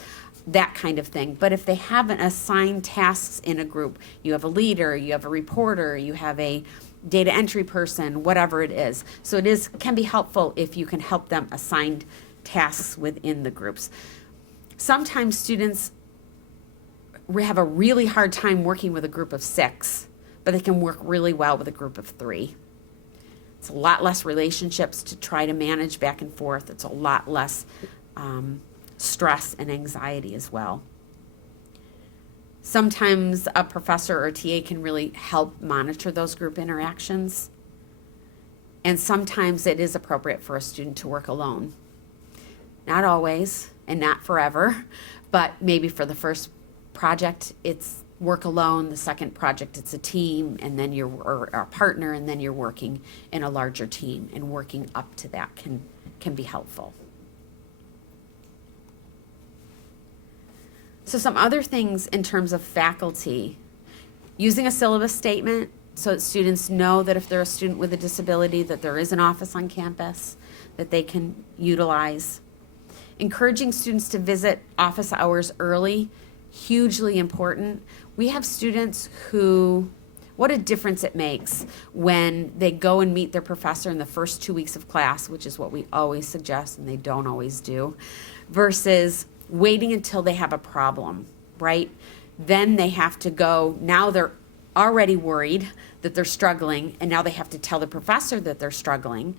That kind of thing. But if they haven't assigned tasks in a group, you have a leader, you have a reporter, you have a data entry person, whatever it is. So can be helpful if you can help them assign tasks within the groups. Sometimes students have a really hard time working with a group of 6, but they can work really well with a group of 3. It's a lot less relationships to try to manage back and forth. It's a lot less stress and anxiety as well. Sometimes a professor or TA can really help monitor those group interactions. And sometimes it is appropriate for a student to work alone. Not always and not forever, but maybe for the first project it's work alone, the second project it's a team, and then or a partner, and then you're working in a larger team, and working up to that can be helpful. So some other things in terms of faculty, using a syllabus statement so that students know that if they're a student with a disability that there is an office on campus that they can utilize. Encouraging students to visit office hours early, hugely important. We have students what a difference it makes when they go and meet their professor in the first 2 weeks of class, which is what we always suggest and they don't always do, versus waiting until they have a problem, right? Then they have to go, now they're already worried that they're struggling, and now they have to tell the professor that they're struggling.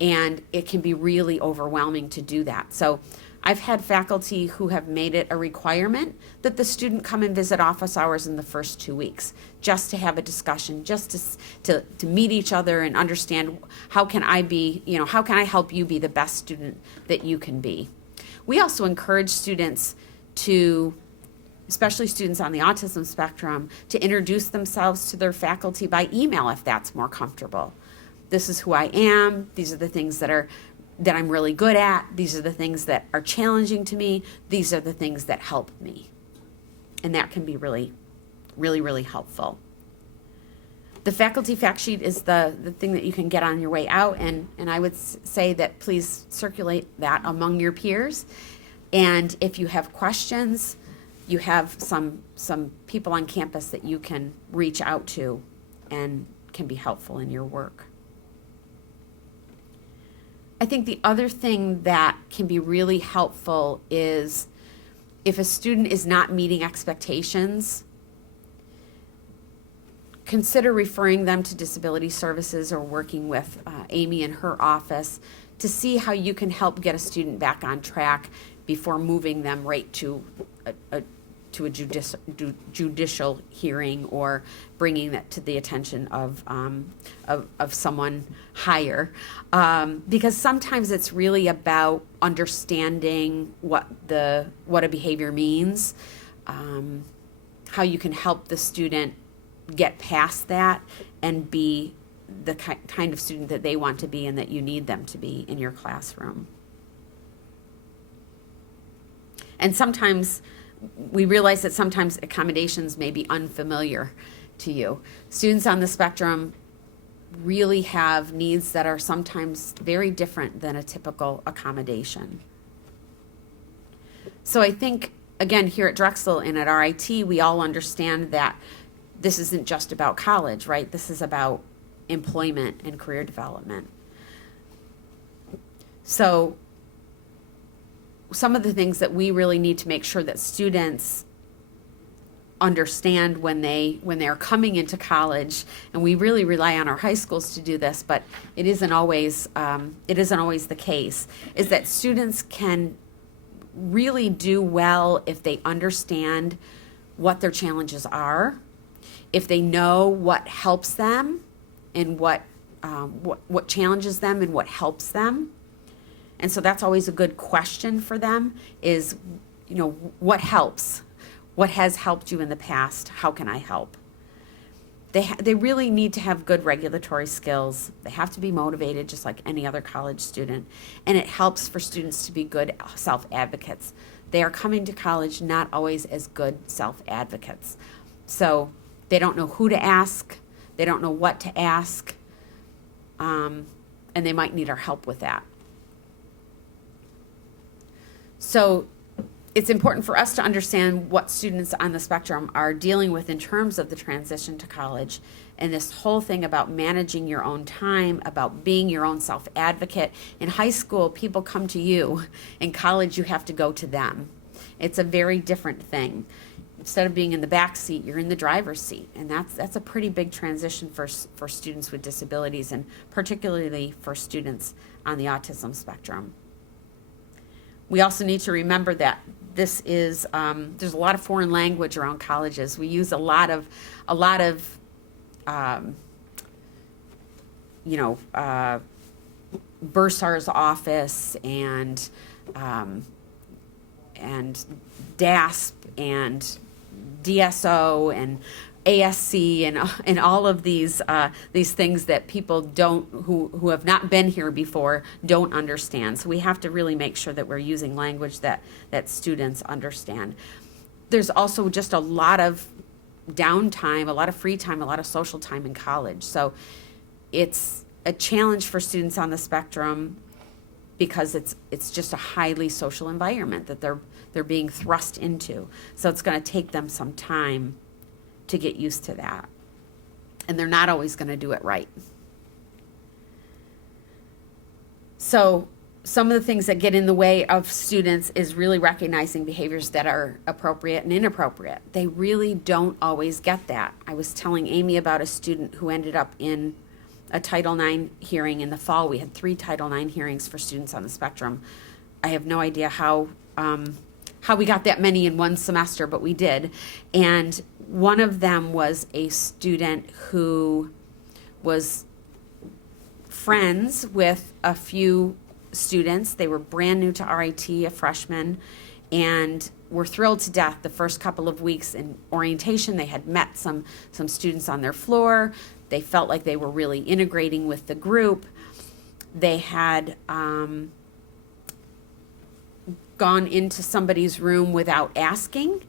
And it can be really overwhelming to do that. So I've had faculty who have made it a requirement that the student come and visit office hours in the first 2 weeks, just to have a discussion, just to meet each other and understand how can I be, how can I help you be the best student that you can be. We also encourage students to, especially students on the autism spectrum, to introduce themselves to their faculty by email if that's more comfortable. This is who I am. These are the things that I'm really good at. These are the things that are challenging to me. These are the things that help me. And that can be really, really, really helpful. The faculty fact sheet is the thing that you can get on your way out, and I would say that please circulate that among your peers. And if you have questions, you have some people on campus that you can reach out to and can be helpful in your work. I think the other thing that can be really helpful is if a student is not meeting expectations, consider referring them to disability services or working with Amy in her office to see how you can help get a student back on track before moving them right to a judicial hearing or bringing that to the attention of someone higher, because sometimes it's really about understanding what a behavior means, how you can help the student get past that and be the kind of student that they want to be and that you need them to be in your classroom. And sometimes we realize that sometimes accommodations may be unfamiliar to you. Students on the spectrum really have needs that are sometimes very different than a typical accommodation. So I think, again, here at Drexel and at RIT, we all understand that this isn't just about college, right? This is about employment and career development. So some of the things that we really need to make sure that students understand when they're coming into college, and we really rely on our high schools to do this, but it isn't always the case, is that students can really do well if they understand what their challenges are, if they know what helps them and what challenges them and what helps them. And so that's always a good question for them is, what helps? What has helped you in the past? How can I help? They really need to have good regulatory skills. They have to be motivated just like any other college student. And it helps for students to be good self-advocates. They are coming to college not always as good self-advocates. So they don't know who to ask. They don't know what to ask. And they might need our help with that. So it's important for us to understand what students on the spectrum are dealing with in terms of the transition to college, and this whole thing about managing your own time, about being your own self-advocate. In high school, people come to you. In college, you have to go to them. It's a very different thing. Instead of being in the back seat, you're in the driver's seat, and that's a pretty big transition for students with disabilities, and particularly for students on the autism spectrum. We also need to remember that this is there's a lot of foreign language around colleges. We use a lot of Bursar's office and DASP and DSO and ASC and all of these things that people who have not been here before don't understand. So we have to really make sure that we're using language that students understand. There's also just a lot of downtime, a lot of free time, a lot of social time in college. So it's a challenge for students on the spectrum because it's just a highly social environment that they're being thrust into. So it's going to take them some time to get used to that. And they're not always going to do it right. So some of the things that get in the way of students is really recognizing behaviors that are appropriate and inappropriate. They really don't always get that. I was telling Amy about a student who ended up in a Title IX hearing in the fall. We had 3 Title IX hearings for students on the spectrum I have no idea how we got that many in one semester, but we did. And one of them was a student who was friends with a few students. They were brand new to RIT, a freshman, and were thrilled to death the first couple of weeks in orientation. They had met some students on their floor. They felt like they were really integrating with the group. They had gone into somebody's room without asking,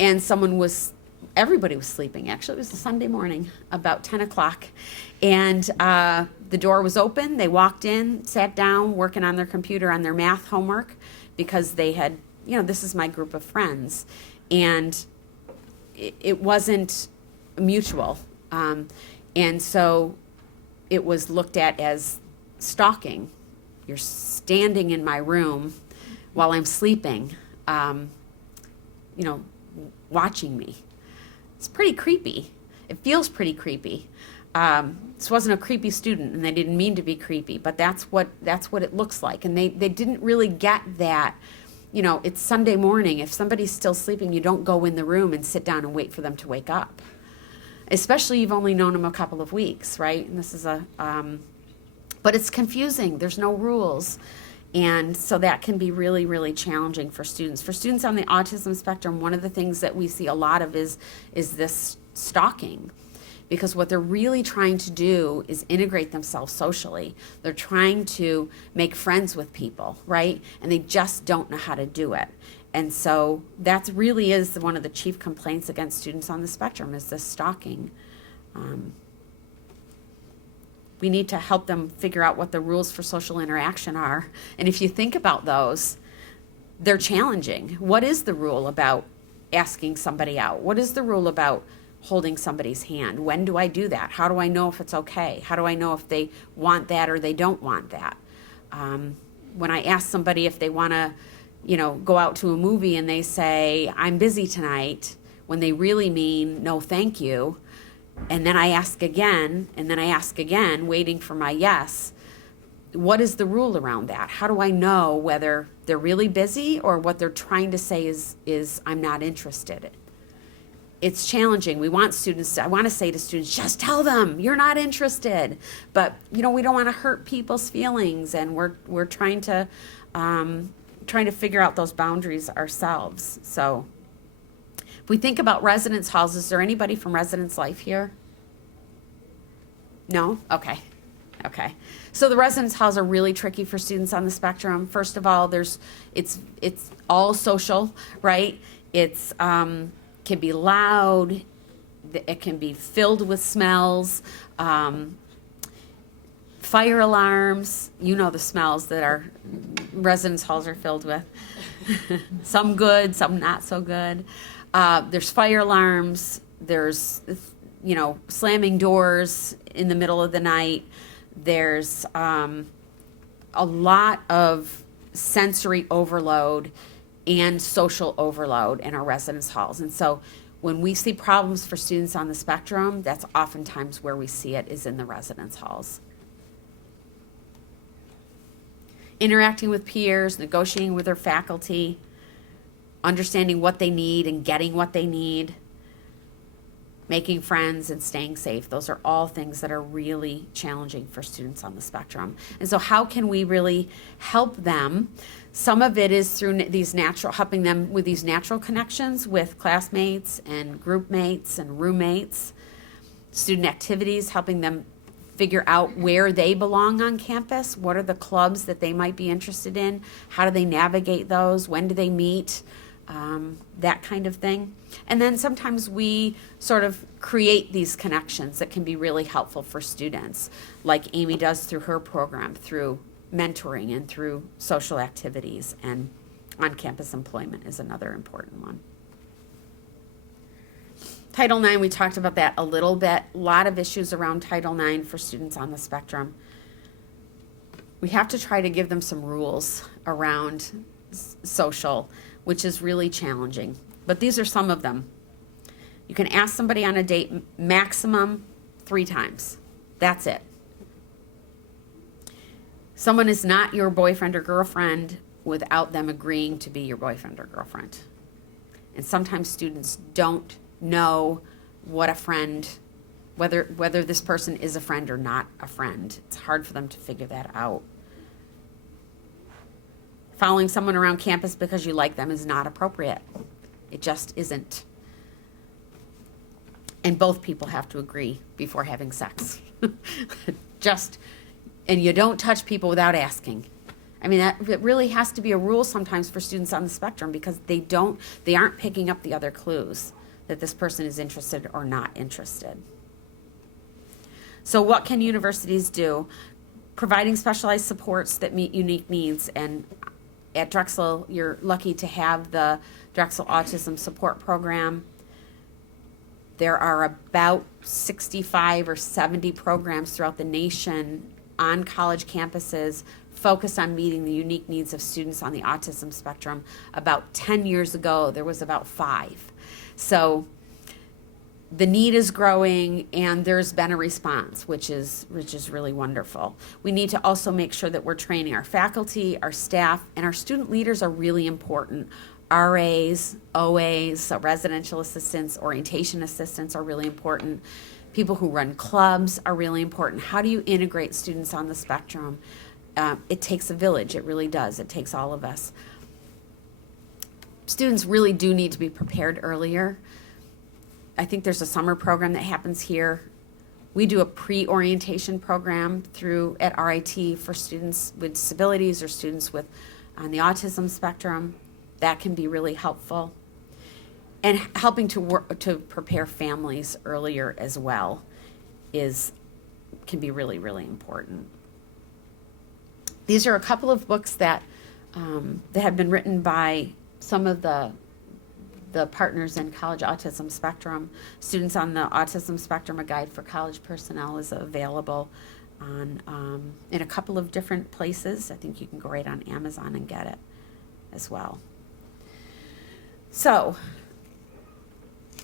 and everybody was sleeping. Actually, it was a Sunday morning, about 10 o'clock, and the door was open. They walked in, sat down, working on their computer on their math homework, because they had, this is my group of friends, and it wasn't mutual, and so it was looked at as stalking. You're standing in my room while I'm sleeping, watching me. It's pretty creepy. It feels pretty creepy. This wasn't a creepy student, and they didn't mean to be creepy, but that's what it looks like. And they didn't really get that, it's Sunday morning. If somebody's still sleeping, you don't go in the room and sit down and wait for them to wake up. Especially you've only known them a couple of weeks, right? And this is but it's confusing. There's no rules. And so that can be really, really challenging for students. For students on the autism spectrum, one of the things that we see a lot of is this stalking. Because what they're really trying to do is integrate themselves socially. They're trying to make friends with people, right? And they just don't know how to do it. And so that really is one of the chief complaints against students on the spectrum, is this stalking. We need to help them figure out what the rules for social interaction are. And if you think about those, they're challenging. What is the rule about asking somebody out? What is the rule about holding somebody's hand? When do I do that? How do I know if it's okay? How do I know if they want that or they don't want that? When I ask somebody if they want to, go out to a movie and they say, I'm busy tonight, when they really mean, no, thank you. And then I ask again, and then I ask again, waiting for my yes. What is the rule around that? How do I know whether they're really busy or what they're trying to say is I'm not interested? It's challenging. I want to say to students, just tell them you're not interested. But, we don't want to hurt people's feelings, and we're trying to figure out those boundaries ourselves. So if we think about residence halls, is there anybody from residence life here? No? Okay. So the residence halls are really tricky for students on the spectrum. First of all, it's all social, right? It's can be loud. It can be filled with smells. Fire alarms. The smells that our residence halls are filled with. Some good, some not so good. There's fire alarms, there's, slamming doors in the middle of the night. There's a lot of sensory overload and social overload in our residence halls. And so when we see problems for students on the spectrum, that's oftentimes where we see it, is in the residence halls. Interacting with peers, negotiating with their faculty, understanding what they need and getting what they need, making friends and staying safe. Those are all things that are really challenging for students on the spectrum. And so how can we really help them? Some of it is through helping them with these natural connections with classmates and group mates and roommates, student activities, helping them figure out where they belong on campus. What are the clubs that they might be interested in? How do they navigate those? When do they meet? That kind of thing. And then sometimes we sort of create these connections that can be really helpful for students, like Amy does through her program, through mentoring and through social activities, and on-campus employment is another important one. Title IX, we talked about that a little bit. A lot of issues around Title IX for students on the spectrum. We have to try to give them some rules around social, which is really challenging. But these are some of them. You can ask somebody on a date maximum 3 times. That's it. Someone is not your boyfriend or girlfriend without them agreeing to be your boyfriend or girlfriend. And sometimes students don't know what a friend, whether this person is a friend or not a friend. It's hard for them to figure that out. Following someone around campus because you like them is not appropriate. It just isn't. And both people have to agree before having sex. And you don't touch people without asking. I mean, it really has to be a rule sometimes for students on the spectrum because they aren't picking up the other clues that this person is interested or not interested. So what can universities do? Providing specialized supports that meet unique needs. And at Drexel, you're lucky to have the Drexel Autism Support Program. There are about 65 or 70 programs throughout the nation on college campuses focused on meeting the unique needs of students on the autism spectrum. About 10 years ago, there was about 5. So the need is growing and there's been a response, which is really wonderful. We need to also make sure that we're training our faculty, our staff, and our student leaders are really important. RAs, OAs, so residential assistants, orientation assistants are really important. People who run clubs are really important. How do you integrate students on the spectrum? It takes a village, it really does. It takes all of us. Students really do need to be prepared earlier. I think there's a summer program that happens here. We do a pre-orientation program at RIT for students with disabilities or students on the autism spectrum. That can be really helpful. And helping to prepare families earlier as well can be really, really important. These are a couple of books that have been written by some of the partners in college autism spectrum. Students on the Autism Spectrum, A Guide for College Personnel is available in a couple of different places. I think you can go right on Amazon and get it as well. So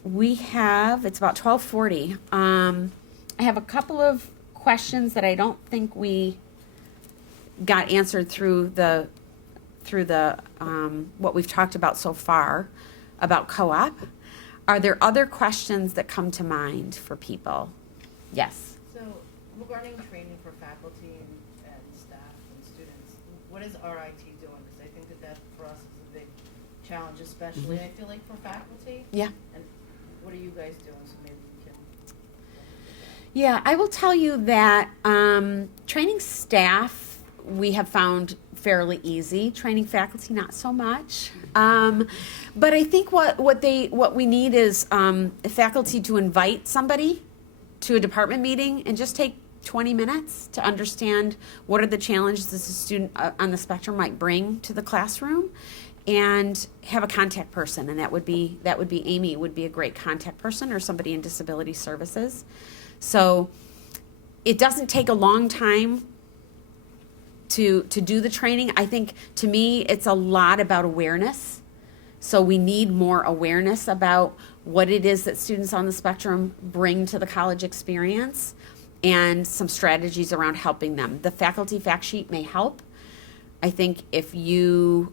it's about 12:40. I have a couple of questions that I don't think we got answered through the what we've talked about so far about co-op. Are there other questions that come to mind for people? Yes. So regarding training for faculty and staff and students, what is RIT doing? Because I think that for us is a big challenge, especially I feel like for faculty. Yeah. And what are you guys doing? So maybe we can. Yeah, I will tell you that training staff we have found fairly easy. Training faculty, not so much. But I think what we need is faculty to invite somebody to a department meeting and just take 20 minutes to understand what are the challenges that a student on the spectrum might bring to the classroom, and have a contact person, and that would be Amy would be a great contact person, or somebody in disability services. So it doesn't take a long time to do the training. I think, to me, it's a lot about awareness. So we need more awareness about what it is that students on the spectrum bring to the college experience, and some strategies around helping them. The faculty fact sheet may help. I think if you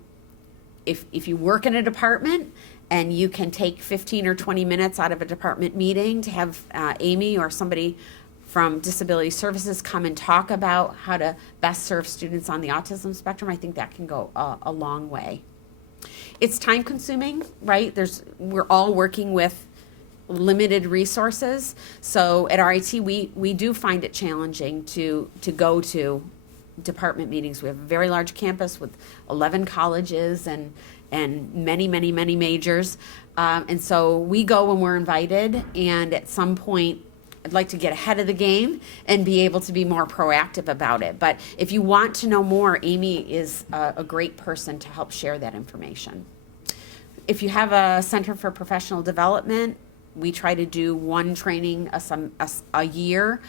work in a department and you can take 15 or 20 minutes out of a department meeting to have Amy or somebody from disability services come and talk about how to best serve students on the autism spectrum, I think that can go a long way. It's time consuming, right? We're all working with limited resources. So at RIT, we do find it challenging to go to department meetings. We have a very large campus with 11 colleges and many, many, many majors. And so we go when we're invited, and at some point, I'd like to get ahead of the game and be able to be more proactive about it. But if you want to know more, Amy is a great person to help share that information. If you have a Center for Professional Development, we try to do one training a year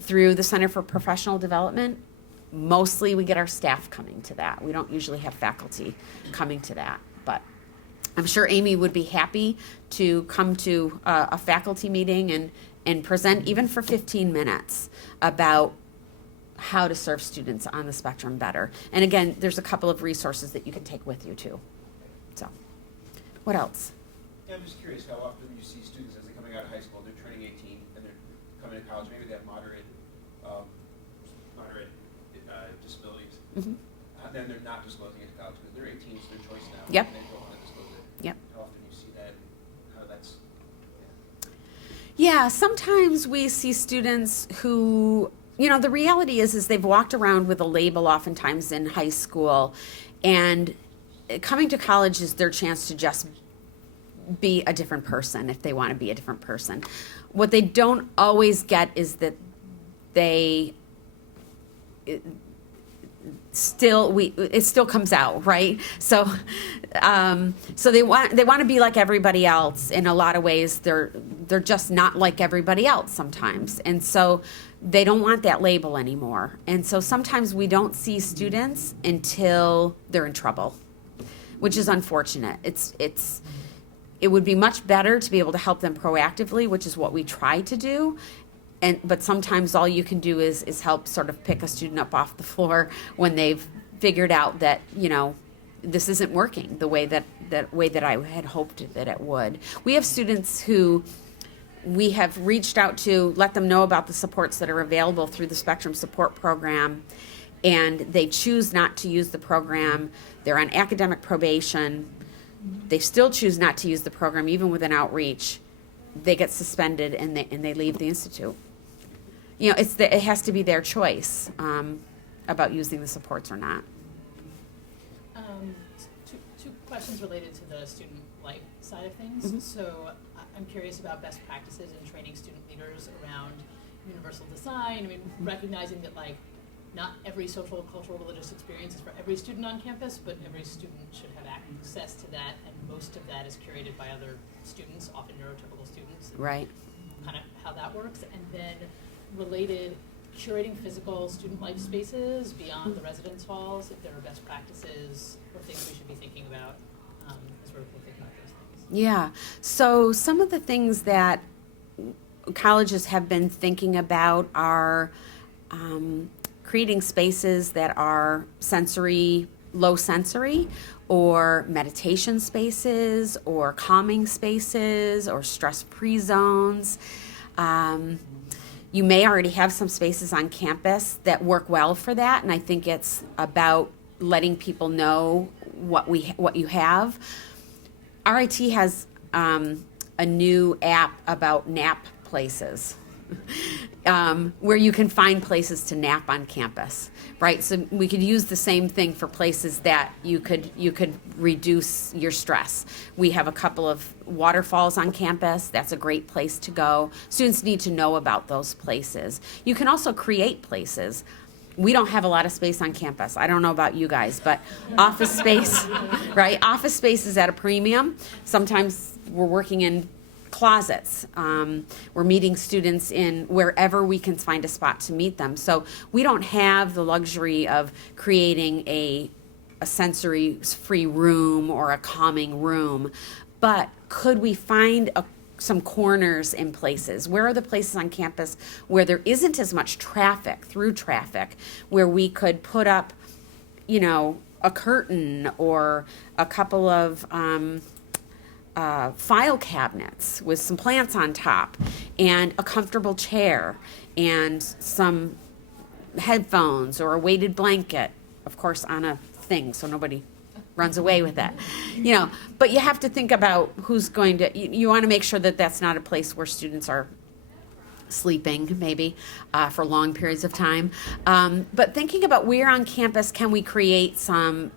through the Center for Professional Development. Mostly we get our staff coming to that. We don't usually have faculty coming to that, but I'm sure Amy would be happy to come to a faculty meeting and present even for 15 minutes about how to serve students on the spectrum better. And again, there's a couple of resources that you can take with you too. So, what else? Yeah, I'm just curious how often you see students as they're coming out of high school, they're turning 18 and they're coming to college, maybe they have moderate disabilities. Mm-hmm. Then they're not disclosing it to college because they're 18, it's their choice now. Yep. And they don't want to disclose it. Yep. How often you see that, how that's, Yeah, sometimes we see students who, the reality is they've walked around with a label oftentimes in high school, and coming to college is their chance to just be a different person if they want to be a different person. What they don't always get is that it still comes out, right? So they want to be like everybody else. In a lot of ways, they're just not like everybody else sometimes, and so they don't want that label anymore. And so sometimes we don't see students until they're in trouble, which is unfortunate. It would be much better to be able to help them proactively, which is what we try to do. But sometimes all you can do is help sort of pick a student up off the floor when they've figured out that, this isn't working the way that I had hoped that it would. We have students who we have reached out to, let them know about the supports that are available through the Spectrum Support Program, and they choose not to use the program. They're on academic probation. They still choose not to use the program even with an outreach. They get suspended and they leave the institute. It has to be their choice about using the supports or not. Two questions related to the student life side of things. Mhm. So I'm curious about best practices in training student leaders around universal design. I mean, recognizing that not every social, cultural, religious experience is for every student on campus, but every student should have access to that, and most of that is curated by other students, often neurotypical students. Right. Kind of how that works, and then related, curating physical student life spaces beyond the residence halls, if there are best practices or things we should be thinking about as we're thinking about those things. Yeah. So some of the things that colleges have been thinking about are creating spaces that are low sensory, or meditation spaces, or calming spaces, or stress-free zones. You may already have some spaces on campus that work well for that, and I think it's about letting people know what you have. RIT has a new app about nap places. Where you can find places to nap on campus, right? So we could use the same thing for places that you could reduce your stress. We have a couple of waterfalls on campus. That's a great place to go. Students need to know about those places. You can also create places. We don't have a lot of space on campus. I don't know about you guys, but office space, right? Office space is at a premium. Sometimes we're working in closets. We're meeting students in wherever we can find a spot to meet them. So we don't have the luxury of creating a sensory-free room or a calming room, but could we find some corners in places? Where are the places on campus where there isn't as much through traffic, where we could put up, a curtain or a couple of file cabinets with some plants on top, and a comfortable chair, and some headphones or a weighted blanket, of course on a thing so nobody runs away with it. But you have to think about who's going to, you want to make sure that that's not a place where students are sleeping maybe for long periods of time. But thinking about where on campus can we create some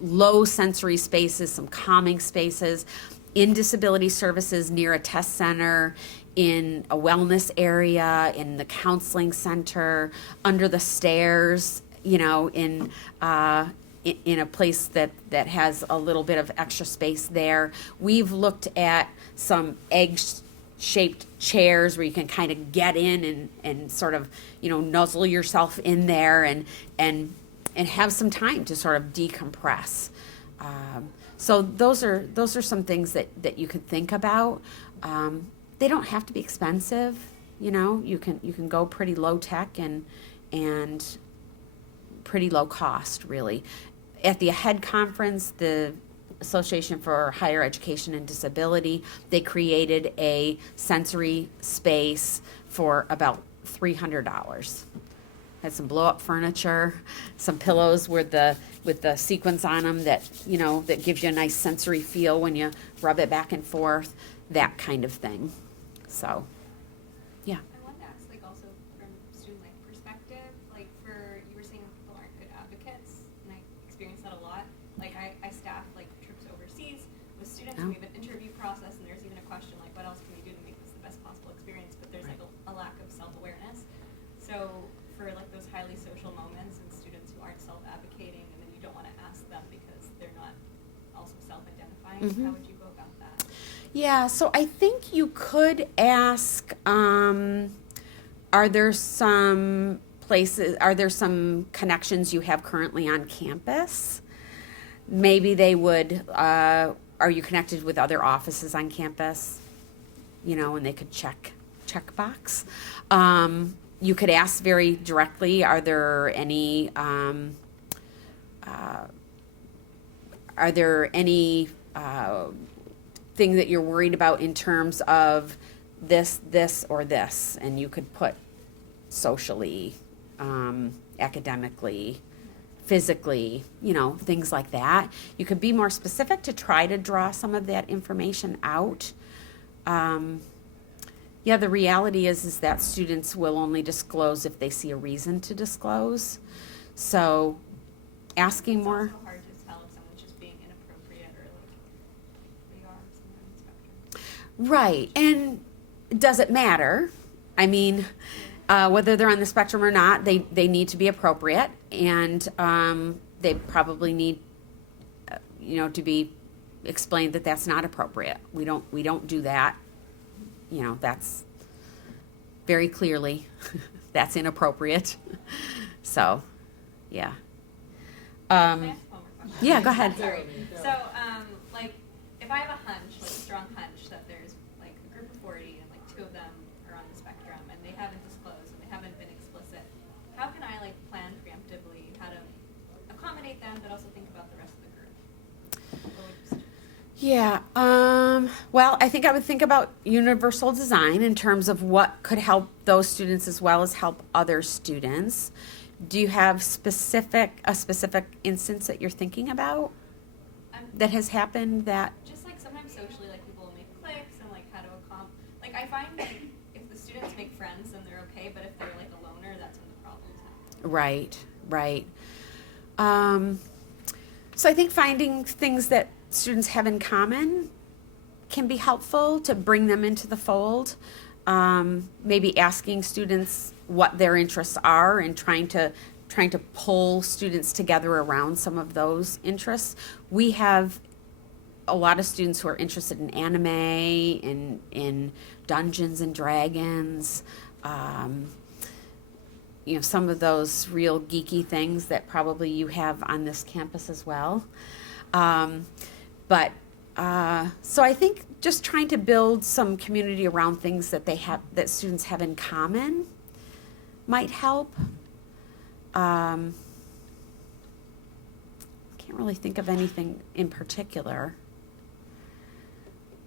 low sensory spaces, some calming spaces in disability services near a test center, in a wellness area, in the counseling center, under the stairs, in a place that has a little bit of extra space there. We've looked at some egg-shaped chairs where you can kind of get in and sort of, nuzzle yourself in there and have some time to sort of decompress. So those are some things that you could think about. They don't have to be expensive. You can go pretty low tech and and pretty low cost, really. At the AHEAD conference, the Association for Higher Education and Disability, they created a sensory space for about $300. Had some blow-up furniture, some pillows with the sequins on them that, you know, that gives you a nice sensory feel when you rub it back and forth, that kind of thing. So, yeah. I wanted to ask, like, also from student life perspective, like, you were saying people aren't good advocates, and I experience that a lot. Like, I staff, like, trips overseas with students, and we have an interview process, and there's even a question, like, what else can we do to make this the best possible experience? But there's, like, a lack of self-awareness. So, for, like, those highly social moments and students who aren't self-advocating, and then you don't want to ask them because they're not also self-identifying, Mhm. how would you go about that? Yeah, so I think you could ask, are there some connections you have currently on campus? Maybe they would, are you connected with other offices on campus? You know, and they could check box. You could ask very directly, are there any thing that you're worried about in terms of this, or this? And you could put socially, academically, physically, you know, things like that. You could be more specific to try to draw some of that information out. Yeah, the reality is that students will only disclose if they see a reason to disclose. So asking It's more. also hard to tell if someone's just being inappropriate or like they are somewhere on the spectrum. Right. And does it matter? I mean, whether they're on the spectrum or not, they need to be appropriate, and they probably need, you know, to be explained that that's not appropriate. We don't do that. You know, that's very clearly that's inappropriate. So, yeah. Can I ask one more question? Yeah, go ahead. Sorry. So, like, if I have a hunch, like a strong hunch, that there's like a group of 40 and like 2 of them are on the spectrum and they haven't disclosed and they haven't been explicit, how can I like plan preemptively how to accommodate them, but also think about the rest of the group? What would you suggest? Yeah. Well, I think I would think about universal design in terms of what could help those students as well as help other students. Do you have a specific instance that you're thinking about that has happened that? Just like sometimes socially, like people will make cliques and like how to like I find like if the students make friends, then they're okay, but if they're like a loner, that's when the problems happen. Right. So I think finding things that students have in common can be helpful to bring them into the fold. Maybe asking students what their interests are and trying to pull students together around some of those interests. We have a lot of students who are interested in anime, in Dungeons and Dragons, you know, some of those real geeky things that probably you have on this campus as well. So I think just trying to build some community around things that students have in common might help. Can't really think of anything in particular.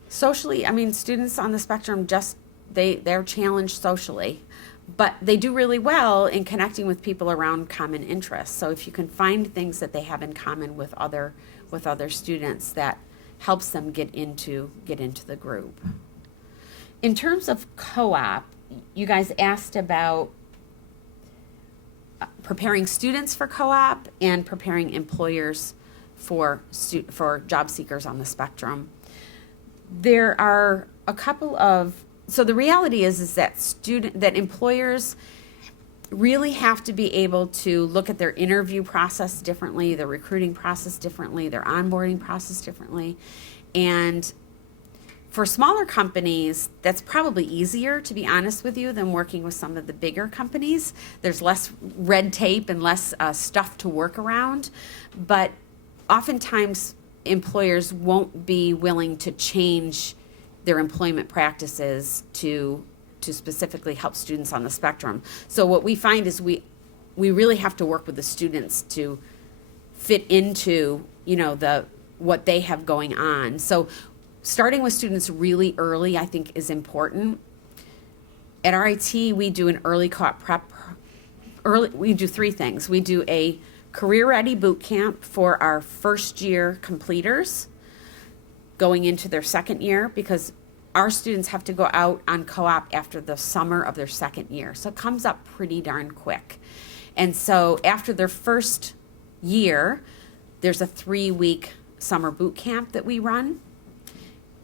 Socially, I mean, students on the spectrum they're challenged socially, but they do really well in connecting with people around common interests. So if you can find things that they have in common with other students, that helps them get into the group. In terms of co-op, you guys asked about preparing students for co-op and preparing employers for job seekers on the spectrum. There are a couple of, so the reality is that employers really have to be able to look at their interview process differently, their recruiting process differently, their onboarding process differently. And for smaller companies, that's probably easier, to be honest with you, than working with some of the bigger companies. There's less red tape and less stuff to work around. But oftentimes, employers won't be willing to change their employment practices to specifically help students on the spectrum. So what we find is we we really have to work with the students to fit into, what they have going on. So starting with students really early, I think, is important. At RIT, we do an early co-op prep. We do 3 things. We do a career-ready boot camp for our first-year completers going into their second year, because our students have to go out on co-op after the summer of their second year. So it comes up pretty darn quick. And so after their first year, there's a 3-week summer boot camp that we run.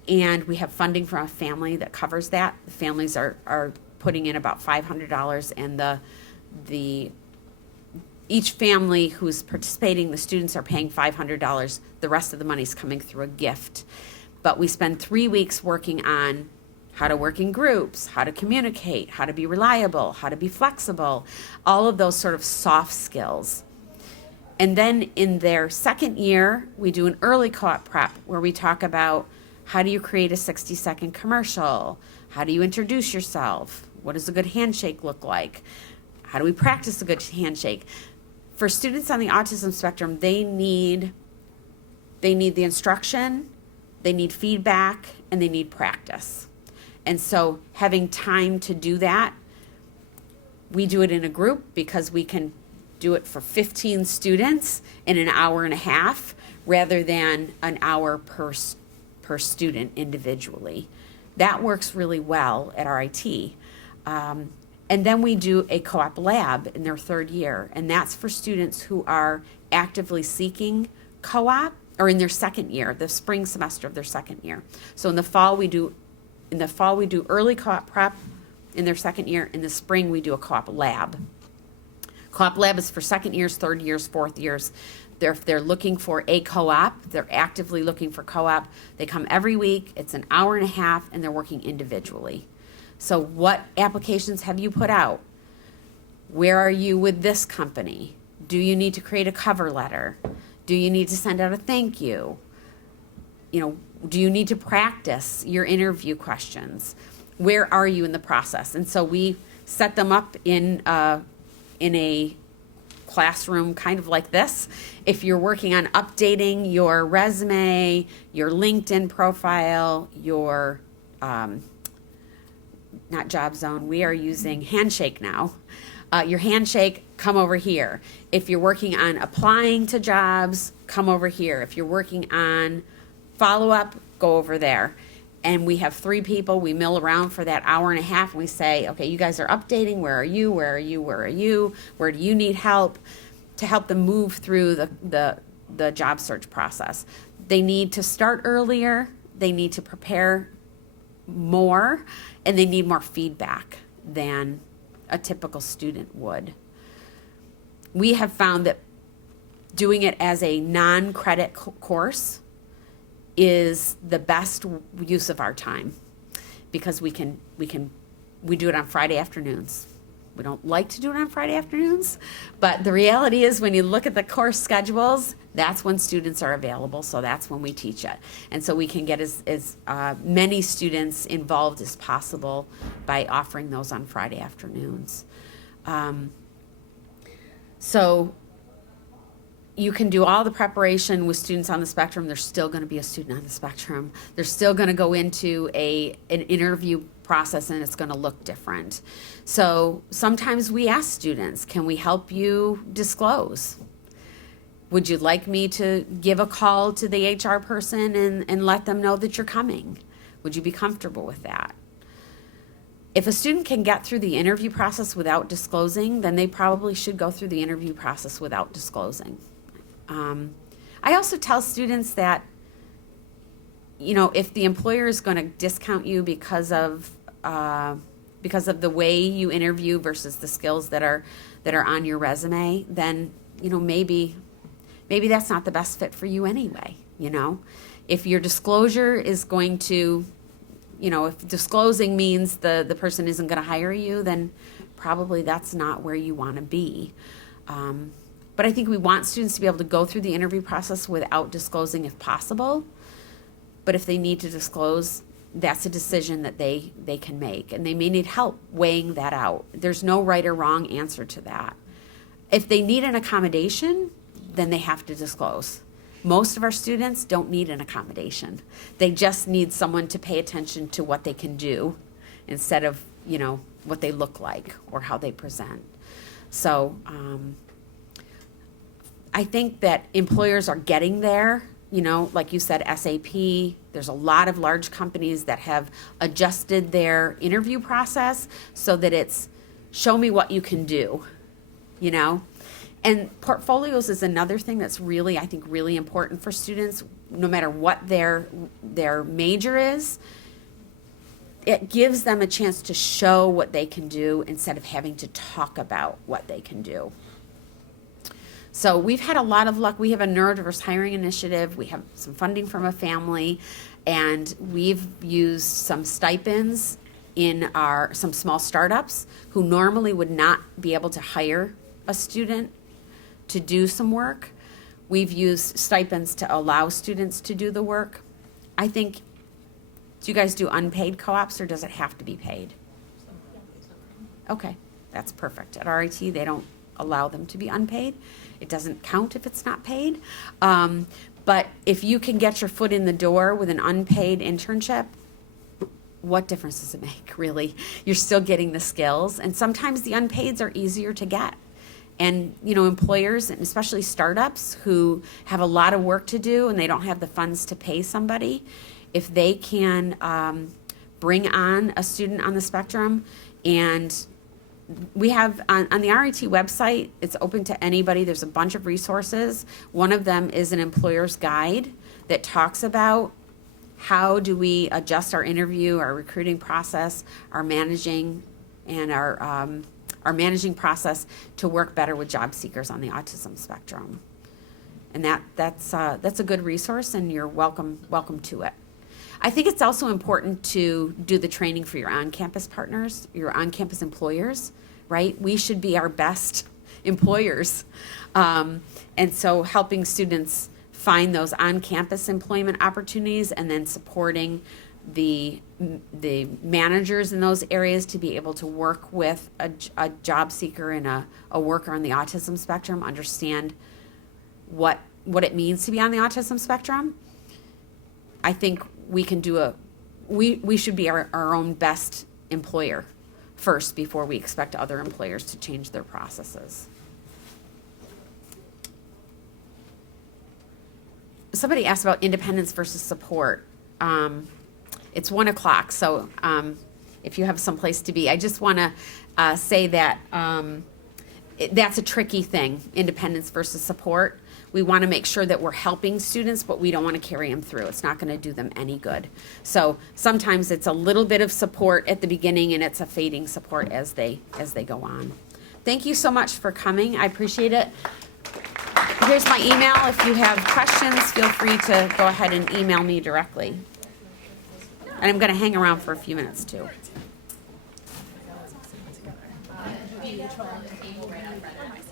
And we have funding from a family that covers that. The families are putting in about $500, and each family who's participating, the students are paying $500. The rest of the money's coming through a gift. But we spend 3 weeks working on how to work in groups, how to communicate, how to be reliable, how to be flexible, all of those sort of soft skills. And then in their second year, we do an early co-op prep where we talk about how do you create a 60-second commercial? How do you introduce yourself? What does a good handshake look like? How do we practice a good handshake? For students on the autism spectrum, they need the instruction, they need feedback, and they need practice. And so having time to do that, we do it in a group because we can do it for 15 students in an hour and a half rather than an hour per student individually. That works really well at RIT. And then we do a co-op lab in their third year, and that's for students who are actively seeking co-op, or in their second year, the spring semester of their second year. So in the fall we do early co-op prep in their second year. In the spring we do a co-op lab. Co-op lab is for second years, third years, fourth years. If they're looking for a co-op, they're actively looking for co-op, they come every week, it's an hour and a half, and they're working individually. So what applications have you put out? Where are you with this company? Do you need to create a cover letter? Do you need to send out a thank you? Do you need to practice your interview questions? Where are you in the process? And so we set them up in a classroom kind of like this. If you're working on updating your resume, your LinkedIn profile, your not Job Zone, we are using Handshake now. Your Handshake, come over here. If you're working on applying to jobs, come over here. If you're working on follow-up, go over there. And we have 3 people, we mill around for that hour and a half, and we say, okay, you guys are updating, where are you, where are you, where are you, where do you need help, to help them move through the job search process. They need to start earlier, they need to prepare more, and they need more feedback than a typical student would. We have found that doing it as a non-credit course is the best use of our time, because we do it on Friday afternoons. We don't like to do it on Friday afternoons, but the reality is when you look at the course schedules, that's when students are available, so that's when we teach it. And so we can get as many students involved as possible by offering those on Friday afternoons. So you can do all the preparation with students on the spectrum. There's still going to be a student on the spectrum. They're still going to go into an interview process, and it's going to look different. So sometimes we ask students, can we help you disclose? Would you like me to give a call to the HR person and let them know that you're coming? Would you be comfortable with that? If a student can get through the interview process without disclosing, then they probably should go through the interview process without disclosing. I also tell students that, if the employer is going to discount you because of the way you interview versus the skills that are on your resume, then maybe that's not the best fit for you anyway. If your disclosure is going to, if disclosing means the person isn't going to hire you, then probably that's not where you want to be. But I think we want students to be able to go through the interview process without disclosing if possible. But if they need to disclose, that's a decision that they can make. And they may need help weighing that out. There's no right or wrong answer to that. If they need an accommodation, then they have to disclose. Most of our students don't need an accommodation. They just need someone to pay attention to what they can do instead of, you know, what they look like or how they present. So I think that employers are getting there. You know, like you said, SAP, there's a lot of large companies that have adjusted their interview process so that it's show me what you can do, you know? And portfolios is another thing that's really, I think, really important for students, no matter what their major is. It gives them a chance to show what they can do instead of having to talk about what they can do. So we've had a lot of luck. We have a neurodiverse hiring initiative. We have some funding from a family, and we've used some stipends in some small startups who normally would not be able to hire a student to do some work. We've used stipends to allow students to do the work. I think, do you guys do unpaid co-ops, or does it have to be paid? Okay, that's perfect. At RIT, they don't allow them to be unpaid. It doesn't count if it's not paid. But if you can get your foot in the door with an unpaid internship, what difference does it make, really? You're still getting the skills, and sometimes the unpaids are easier to get. And, you know, employers, and especially startups who have a lot of work to do and they don't have the funds to pay somebody, if they can bring on a student on the spectrum, and we have on the RIT website, it's open to anybody. There's a bunch of resources. One of them is an employer's guide that talks about how do we adjust our interview, our recruiting process, our managing, and our managing process to work better with job seekers on the autism spectrum. And that's a good resource, and you're welcome to it. I think it's also important to do the training for your on-campus partners, your on-campus employers, right? We should be our best employers. And so helping students find those on-campus employment opportunities, and then supporting the managers in those areas to be able to work with a job seeker and a worker on the autism spectrum, understand what it means to be on the autism spectrum. I think we can do we should be our own best employer first before we expect other employers to change their processes. Somebody asked about independence versus support. It's 1 o'clock, so if you have someplace to be, I just want to say that that's a tricky thing, independence versus support. We want to make sure that we're helping students, but we don't want to carry them through. It's not going to do them any good. So sometimes it's a little bit of support at the beginning, and it's a fading support as they go on. Thank you so much for coming. I appreciate it. Here's my email. If you have questions, feel free to go ahead and email me directly. And I'm going to hang around for a few minutes too. Table right up front.